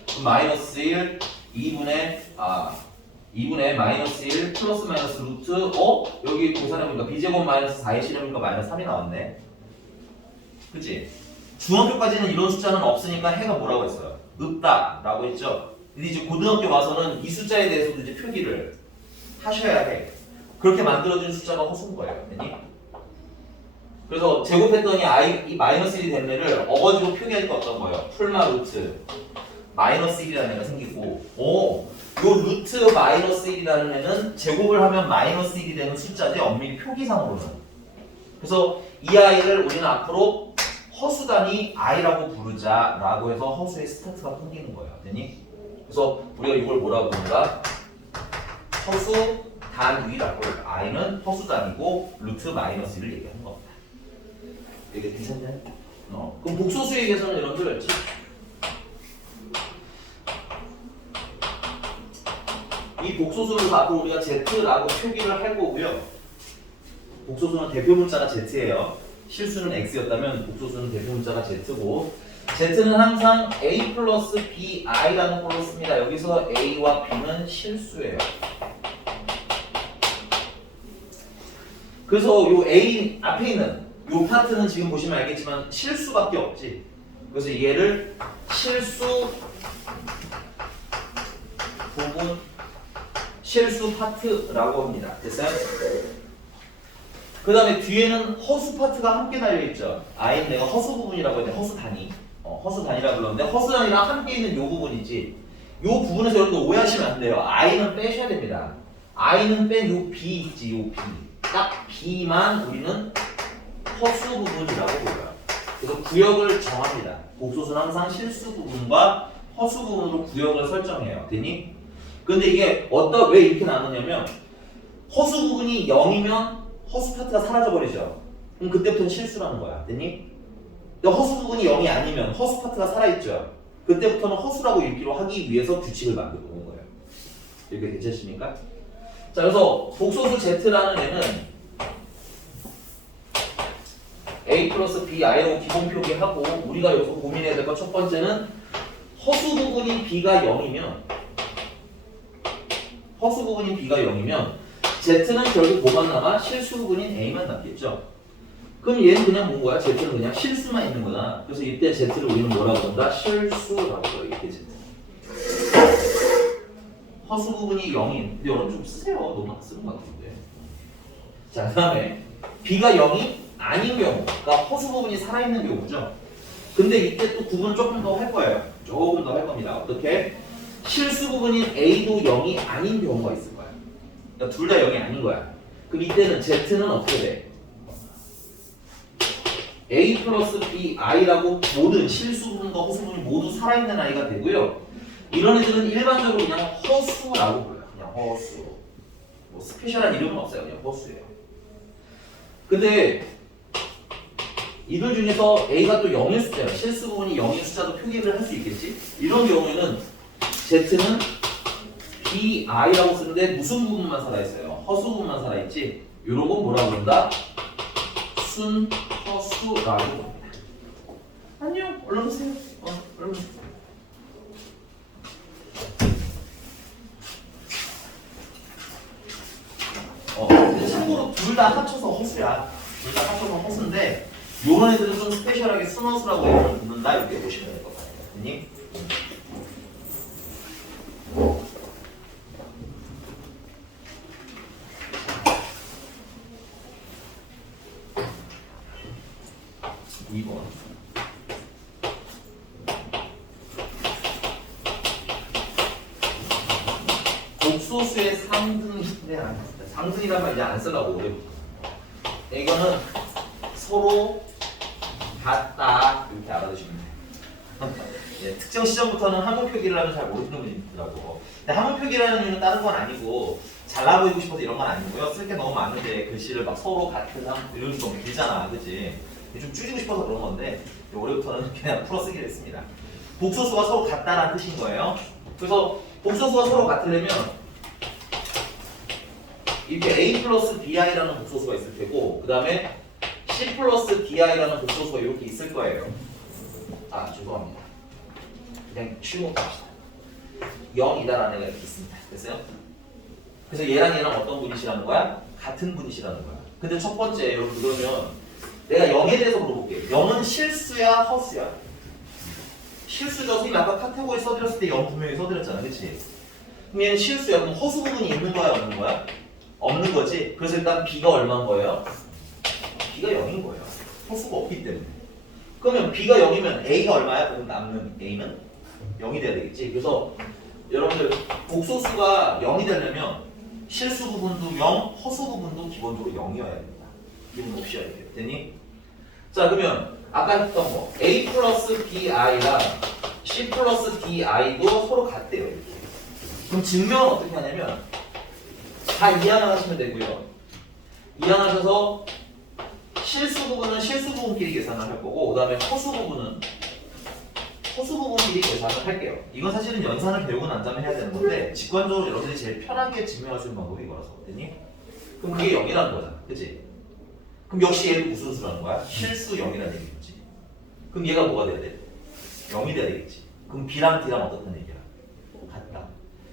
그럼 마이너스 1, 2분의 마이너스 1 플러스 마이너스 루트 여기 계산해보니까 b제곱 마이너스 4에 실으니까 마이너스 3이 나왔네. 그치? 중학교까지는 이런 숫자는 없으니까 해가 뭐라고 했어요? 없다 라고 했죠. 근데 이제 고등학교 와서는 이 숫자에 대해서도 이제 표기를 하셔야 해. 그렇게 만들어진 숫자가 허수인 거예요. 됐니? 그래서 제곱했더니 이 마이너스 1이 된 애를 어거지로 표기하니까 어떤 거예요? 풀마 루트 마이너스 1이라는 애가 생기고 요 루트 마이너스 1이라는 애는 제곱을 하면 마이너스 1이 되는 숫자인데 엄밀히 표기상으로는. 그래서 이 아이를 우리는 앞으로 허수 단위 i라고 부르자라고 해서 허수의 스타트가 생기는 거예요. 됐니? 그래서 우리가 이걸 뭐라고 부른다? 허수 단위라고 해요. i는 허수 단위고 루트 마이너스 1을 얘기하는 겁니다. 이게 괜찮나요? 그럼 복소수에 의해서는 여러분들 이 복소수를 앞으로 우리가 z라고 표기를 할 거고요. 복소수는 대표 문자가 z예요. 실수는 x였다면 복소수는 대표 문자가 z고 z는 항상 a 플러스 bi라는 걸로 씁니다. 여기서 a와 b는 실수예요. 그래서 요 a 앞에 있는 요 파트는 지금 보시면 알겠지만 실수밖에 없지. 그래서 얘를 실수 부분 실수 파트라고 합니다. 됐어요? 그 다음에 뒤에는 허수 파트가 함께 달려있죠. i는 내가 허수 부분이라고 했는데 허수 단위 허수 단위라고 불렀는데 허수 단위랑 함께 있는 요 부분이지. 요 부분에서 여러분들 오해하시면 안 돼요. i는 빼셔야 됩니다. i는 뺀 요 b 있지. 요 b 딱 b만 우리는 허수 부분이라고 불러요. 그래서 구역을 정합니다. 복소수는 항상 실수 부분과 허수 부분으로 구역을 설정해요. 되니? 근데 이게 왜 이렇게 나누냐면 허수 부분이 0이면 허수 파트가 사라져 버리죠. 그럼 그때부터는 실수라는 거야. 됐니? 근데 허수 부분이 0이 아니면 허수 파트가 살아있죠. 그때부터는 허수라고 읽기로 하기 위해서 규칙을 만들어 놓은 거예요. 이렇게 괜찮습니까? 자, 그래서 복소수 z라는 애는 a 플러스 bi로 기본 표기하고 우리가 여기서 고민해야 될 건 첫 번째는 허수 부분이 b가 0이면 허수 부분인 b가 0이면 z는 결국 뭐만 남아? 실수 부분인 a만 남겠죠. 그럼 얘는 그냥 뭔 거야? z는 그냥 실수만 있는 거잖아. 그래서 이때 z를 우리는 뭐라고 부른다? 실수라고 불러요. 이때 z. 허수 부분이 0인. 근데 여러분 좀 쓰세요. 너무 안 쓰는 것 같은데. 자, 그 다음에 b가 0이 아닌 경우, 그러니까 허수 부분이 살아있는 경우죠. 근데 이때 또 구분을 조금 더 할 거예요. 조금 더 할 겁니다. 어떻게? 실수 부분인 a도 0이 아닌 경우가 있을 거야. 그러니까 둘 다 0이 아닌 거야. 그럼 이때는 z는 어떻게 돼? a 플러스 bi라고 모든 실수 부분과 허수 부분이 모두 살아있는 아이가 되고요. 이런 애들은 일반적으로 그냥 허수라고 불러요. 그냥 허수. 뭐 스페셜한 이름은 없어요. 그냥 허수예요. 근데 이들 중에서 a가 또 0일 숫자예요. 실수 부분이 0인 숫자도 표기를 할 수 있겠지? 이런 경우에는 z는 bi라고 쓰는데 무슨 부분만 살아있어요? 허수 부분만 살아있지? 이런 건 뭐라고 부른다? 순허수라고 합니다. 안녕, 얼른 오세요. 얼른 오세요. 근데 참고로 둘 다 합쳐서 허수야. 둘 다 합쳐서 허수인데 요런 애들은 좀 스페셜하게 스너스라고 애들을 붙는다 이렇게 보시면 될 것 같아요. 됐니? 2번. 복소수의 상등이라면 이제 안 쓰려고 오래부터. 이거는 서로 같다 이렇게 알아두시면 돼요. 예, 특정 시점부터는 한문 표기를 하면 잘 모르시는 분이 있더라고. 근데 한문 표기라는 이유는 다른 건 아니고 잘나 보이고 싶어서 이런 건 아니고요. 쓸 게 너무 많은데 글씨를 막 서로 같은 이런 게 너무 길잖아, 그렇지? 좀 줄이고 싶어서 그런 건데 올해부터는 그냥 풀어 쓰기로 했습니다. 복소수가 서로 같다라는 뜻인 거예요. 그래서 복소수가 서로 같으려면 이렇게 A 플러스 BI라는 복소수가 있을 테고 그 다음에 C 플러스 DI라는 복소수가 이렇게 있을 거예요. 아 죄송합니다. 그냥 쉬운 거 합시다. 0이다라는 애가 이렇게 있습니다. 됐어요? 그래서 얘랑 얘랑 어떤 분이시라는 거야? 같은 분이시라는 거야. 근데 첫 번째 여러분 그러면 내가 0에 대해서 물어볼게요. 0은 실수야 허수야? 실수죠. 선생님 아까 카테고리 써드렸을 때 0 분명히 써드렸잖아. 그치? 그럼 얘는 실수야. 그럼 허수 부분이 있는 거야 없는 거야? 없는 거지. 그래서 일단 B가 얼마인 거예요? B가 0인 거예요. 허수가 없기 때문에. 그러면 B가 0이면 A가 얼마야? 그럼 남는 A는 0이 돼야 되겠지. 그래서 여러분들 복소수가 0이 되려면 실수 부분도 0, 허수 부분도 기본적으로 0이어야 됩니다. 기본 옵셔야 돼요. 됐니? 자 그러면 아까 했던 거 A 플러스 BI랑 C 플러스 DI도 서로 같대요. 이렇게. 그럼 증명은 어떻게 하냐면 다 이항하시면 되고요. 이항하셔서 실수 부분은 실수 부분끼리 계산을 할 거고 그 다음에 허수 부분은 허수 부분끼리 계산을 할게요. 이건 사실은 연산을 배우고 난 다음에 해야 되는 건데 직관적으로 여러분들이 제일 편하게 증명할 수 있는 방법이 이거라서 됐니? 그럼 그게 0이라는 거잖아. 그치? 그럼 역시 얘도 무슨 수라는 거야? 실수 0이라는 얘기겠지. 그럼 얘가 뭐가 돼야 돼? 0이 돼야 되겠지. 그럼 B랑 D랑 어떻다는 얘기야? 같다.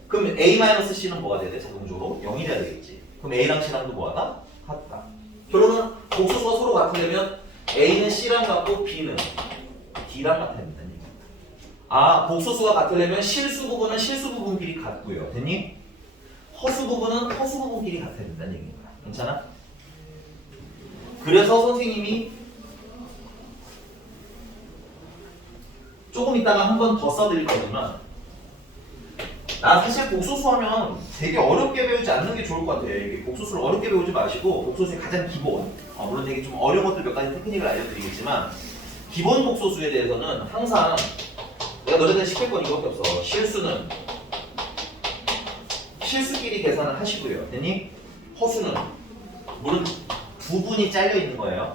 그럼 A-C는 뭐가 돼야 돼? 자동적으로 0이 돼야 되겠지. 그럼 A랑 C랑도 뭐하다? 같다. 결론은 복소수가 서로 같으려면 A는 C랑 같고 B는 D랑 같아야 된다는 얘기야. 아, 복소수가 같으려면 실수 부분은 실수 부분끼리 같고요. 됐니? 허수 부분은 허수 부분끼리 같아야 된다는 얘기인 거야. 괜찮아? 그래서 선생님이 조금 이따가 한 번 더 써드릴 거지만 나 사실 복소수 하면 되게 어렵게 배우지 않는 게 좋을 것 같아요. 이게 복소수를 어렵게 배우지 마시고 복소수의 가장 기본 물론 되게 좀 어려운 것들 몇 가지 테크닉을 알려드리겠지만 기본 복소수에 대해서는 항상 내가 너희들 시킬 건 이거밖에 없어. 실수는 실수끼리 계산을 하시고요. 됐니? 허수는 물론 부분이 잘려 있는 거예요.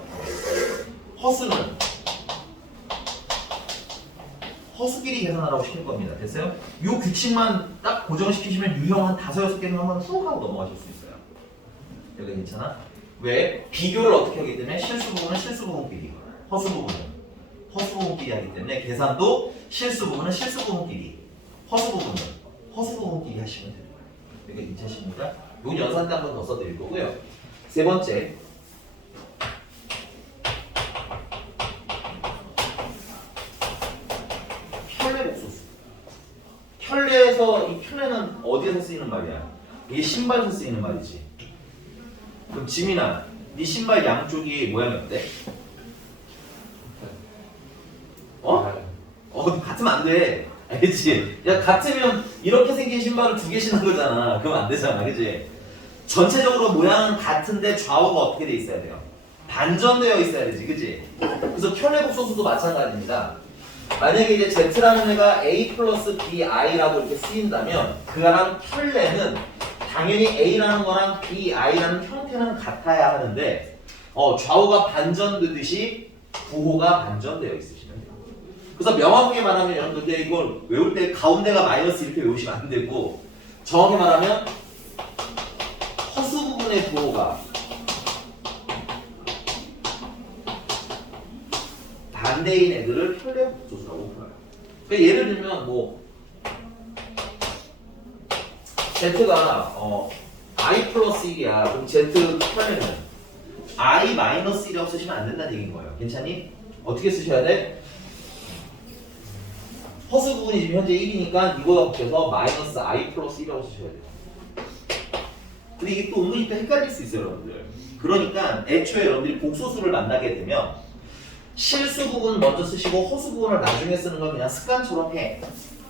허수는 허수끼리 계산하라고 시킬 겁니다. 됐어요? 이 규칙만 딱 고정시키시면 유형 한 5, 6개는 한번 훅 하고 넘어가실 수 있어요. 여기 괜찮아? 왜? 비교를 어떻게 하기 때문에 실수 부분은 실수 부분끼리, 허수 부분은 허수 부분끼리 하기 때문에 계산도 실수 부분은 실수 부분끼리, 허수 부분은 허수 부분끼리 하시면 되는 거예요. 여기 괜찮습니까? 요 연산 때 한 번 더 써드릴 거고요. 세 번째. 편례복소수. 편례에서 이 편례는 어디에서 쓰이는 말이야? 이게 신발에서 쓰이는 말이지. 그럼 지민아, 네 신발 양쪽이 모양이 어때? 같으면 안 돼. 알겠지? 야, 같으면 이렇게 생긴 신발을 2개 신는 거잖아. 그러면 안 되잖아. 그치? 전체적으로 모양은 같은데 좌우가 어떻게 돼 있어야 돼요? 반전되어 있어야 되지. 그치? 그래서 편례복소수도 마찬가지입니다. 만약에 이제 Z라는 애가 A 플러스 BI라고 이렇게 쓰인다면 그거랑 편례는 당연히 A라는 거랑 BI라는 형태는 같아야 하는데 좌우가 반전되듯이 부호가 반전되어 있으시면 돼요. 그래서 명확하게 말하면 여러분들 이걸 외울 때 가운데가 마이너스 이렇게 외우시면 안 되고 정확히 말하면 허수 부분의 부호가 반대인 애들을 편례복소수라고 불러요. 그러니까 예를 들면 뭐 Z가 I 플러스 1이야. 그럼 Z 편례는 i-1이라고 쓰시면 안 된다는 얘기인 거예요. 괜찮니? 어떻게 쓰셔야 돼? 허수 부분이 지금 현재 1이니까 이거가 붙여서 마이너스 i 플러스 1이라고 쓰셔야 돼요. 근데 이게 또 은근히 또 헷갈릴 수 있어요, 여러분들. 그러니까 애초에 여러분들이 복소수를 만나게 되면 실수 부분 먼저 쓰시고 허수 부분을 나중에 쓰는 건 그냥 습관처럼 해.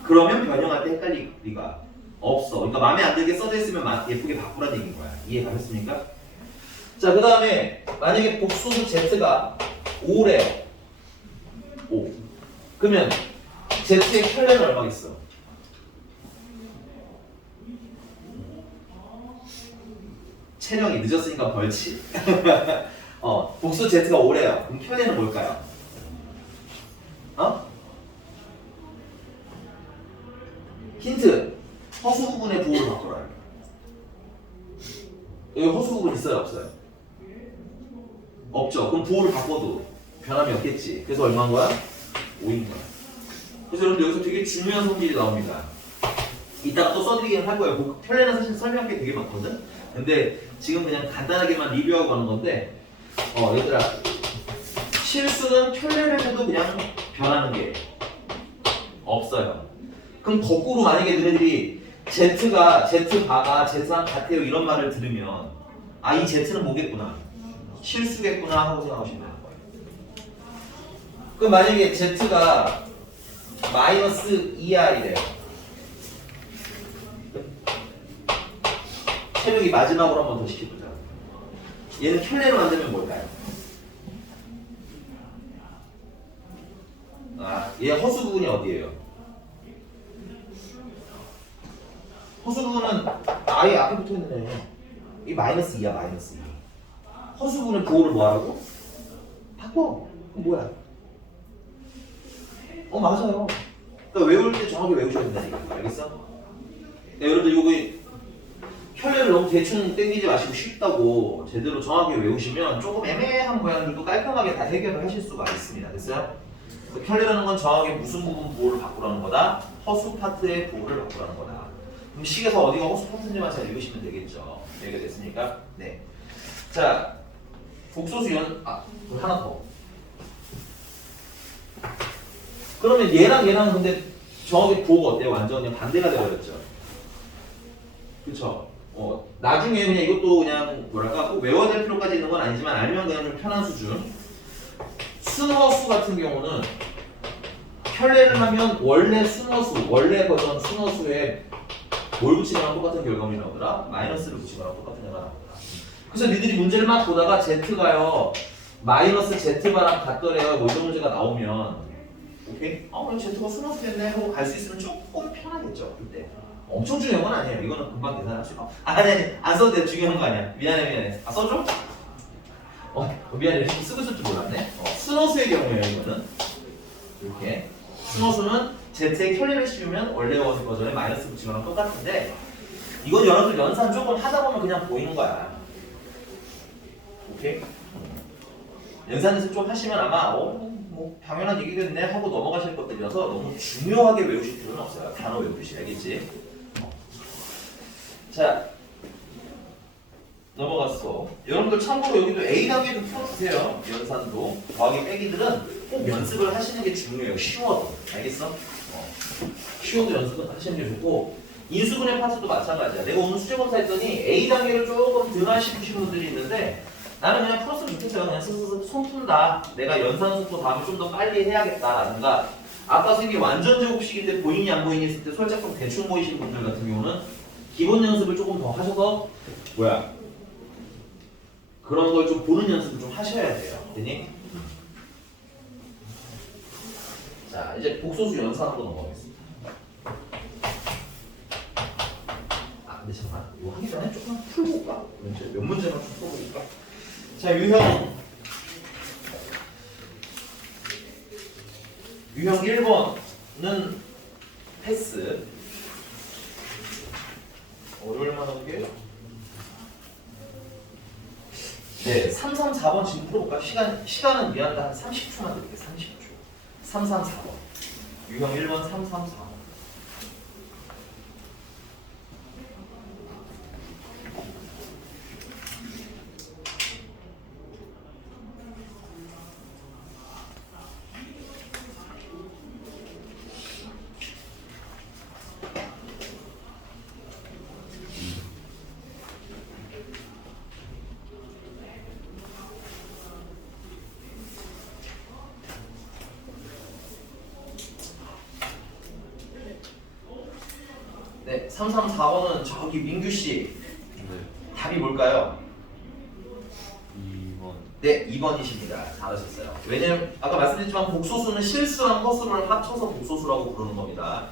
그러면 변형할 때 헷갈릴 리가 없어. 그러니까 마음에 안 들게 써져 있으면 예쁘게 바꾸라는 얘기인 거야. 이해 가셨습니까? 자, 그 다음에 만약에 복소수 z가 5래요. 5. 그러면 z의 켤레는 얼마겠어? 체력이 늦었으니까 벌칙. 복수 z가 5래요. 그럼 켤레는 뭘까요? 힌트. 허수 부분의 부호를 바꿔라. 여기 허수 부분 있어요, 없어요? 없죠. 그럼 부호를 바꿔도 변함이 없겠지. 그래서 얼마인 거야? 5인 거야. 그래서 여러분 여기서 되게 중요한 성질이 나옵니다. 이따가 또 써드리긴 할 거예요. 그 켤레는 사실 설명할 게 되게 많거든? 근데 지금 그냥 간단하게만 리뷰하고 가는 건데 얘들아, 실수는 켤레를 해도 그냥 변하는 게 없어요. 그럼 거꾸로 만약에 너네들이 Z바가 Z랑 같아요 이런 말을 들으면 이 Z는 뭐겠구나, 실수겠구나 하고 생각하시면 되는 거예요. 그럼 만약에 Z가 마이너스 2i래요. 체력이 마지막으로 한 번 더 시켜보자. 얘는 켤레로 만들면 뭘까요? 얘 허수 부분이 어디예요? 허수 부분은 아예 앞에 붙어 있는 애예요. 이 마이너스 2야, 마이너스 2. 허수 부분의 부호를 뭐 하라고? 바꿔. 그럼 뭐야? 맞아요. 그러니까 외울 때 정확히 외우셔야 된다는 얘기야. 알겠어? 여러분들 요거 켤레를 너무 대충 땡기지 마시고 쉽다고 제대로 정확히 외우시면 조금 애매한 모양들도 깔끔하게 다 해결을 하실 수가 있습니다. 됐어요? 켤레라는 건 정확히 무슨 부분 부호를 바꾸라는 거다? 허수 파트의 부호를 바꾸라는 거다. 그럼 식에서 어디가 허수 파트인지만 잘 읽으시면 되겠죠. 이해가 됐습니까? 네. 자, 복소수 하나 더. 그러면 얘랑 근데 정확히 부호가 어때요? 완전 그냥 반대가 되어버렸죠. 그쵸? 나중에 그냥 이것도 그냥 뭐랄까 꼭 외워야 될 필요까지 있는 건 아니지만 알면 그냥 좀 편한 수준. 순허수 같은 경우는 켤레를 하면 원래 순허수, 원래 버전 순허수에 뭘 붙이거나 똑같은 결과물이 나오더라? 마이너스를 붙이거나 똑같은 결과가 나오더라. 그래서 니들이 문제를 막 보다가 Z가요 마이너스 Z바랑 같더래요 뭐 이런 문제가 나오면 오케이? 그럼 Z가 순허수 됐네 하고 갈 수 있으면 조금 편하겠죠 그때. 엄청 중요한 건 아니에요. 이거는 금방 계산할 수 있어. 아니 안 써도 돼. 중요한 거 아니야. 미안해. 써줘? 미안해. 이렇게 쓰고 있을 줄 몰랐네. 순허수의 경우에요 이거는 이렇게 순허수는 Z의 켤레를 씌우면 원래 버전에 마이너스 붙이거나 똑같은데 이건 여러분들 연산 조금 하다 보면 그냥 보이는 거야. 오케이? 연산에서 좀 하시면 아마 뭐 당연한 얘기겠네 하고 넘어가실 것들이라서 너무 중요하게 외우실 필요는 없어요. 단어 외우셔야겠지. 자, 넘어갔어. 여러분들 참고로 여기도 A 단계도 풀어주세요. 연산도 더하기 빼기들은 꼭 연습을 하시는 게 중요해요. 쉬워도 알겠어? 쉬워도 연습은 하시는 게 좋고 인수분해 파트도 마찬가지야. 내가 오늘 수제 검사 했더니 A 단계를 조금 덜 하시는 분들이 있는데 나는 그냥 풀었으면 좋겠어요. 그냥 스스로 손 푼다. 내가 연산 속도 다음에 좀 더 빨리 해야겠다라든가 아까 생긴 완전 제곱식인데 보이니 안 보이니 했을 때 살짝 좀 대충 보이시는 분들 같은 경우는 기본 연습을 조금 더 하셔서 그런 걸 좀 보는 연습을 좀 하셔야 돼요. 됐니? 자, 이제 복소수 연산으로 넘어가겠습니다. 근데 잠깐 이거 하기 전에 조금 풀고 올까? 몇 문제만 좀 풀고 올까? 자, 유형 1번은 패스. 어려울 만한 게 네, 3, 3, 4번 지금 풀어볼까? 시간은 미안하다 한 30초만 드릴게요. 30초. 3, 3, 4번. 유형 1번 3, 3, 4번. 네, 334번은 저기 민규 씨 네. 답이 뭘까요? 2번. 네, 2번이십니다. 잘하셨어요. 왜냐면 아까 말씀드렸지만 복소수는 실수랑 허수를 합쳐서 복소수라고 부르는 겁니다.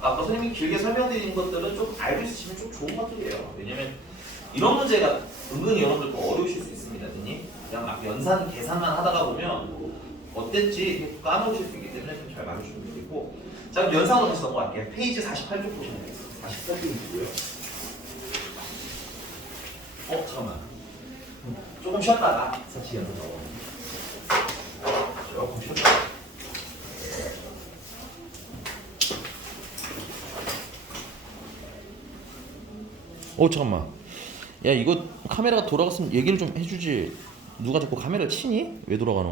아까 선생님이 길게 설명드린 것들은 좀 알고 있으시면 좀 좋은 것들이에요. 왜냐면 이런 문제가 은근히 여러분들 또 어려우실 수 있습니다. 선생님. 그냥 막 연산 계산만 하다가 보면 어땠지 까먹으실 수 있기 때문에 좀 잘 맞으시면 되겠고. 자, 그럼 연산으로 다시 넘어갈게요. 페이지 48쪽 보시면 되겠습니다. 48쪽이고요. 잠깐만. 조금 쉬었다가 사치 연습 적어. 조금 쉬었다가. 잠깐만. 야, 이거 카메라가 돌아갔으면 얘기를 좀 해주지. 누가 자꾸 카메라를 치니? 왜 돌아가는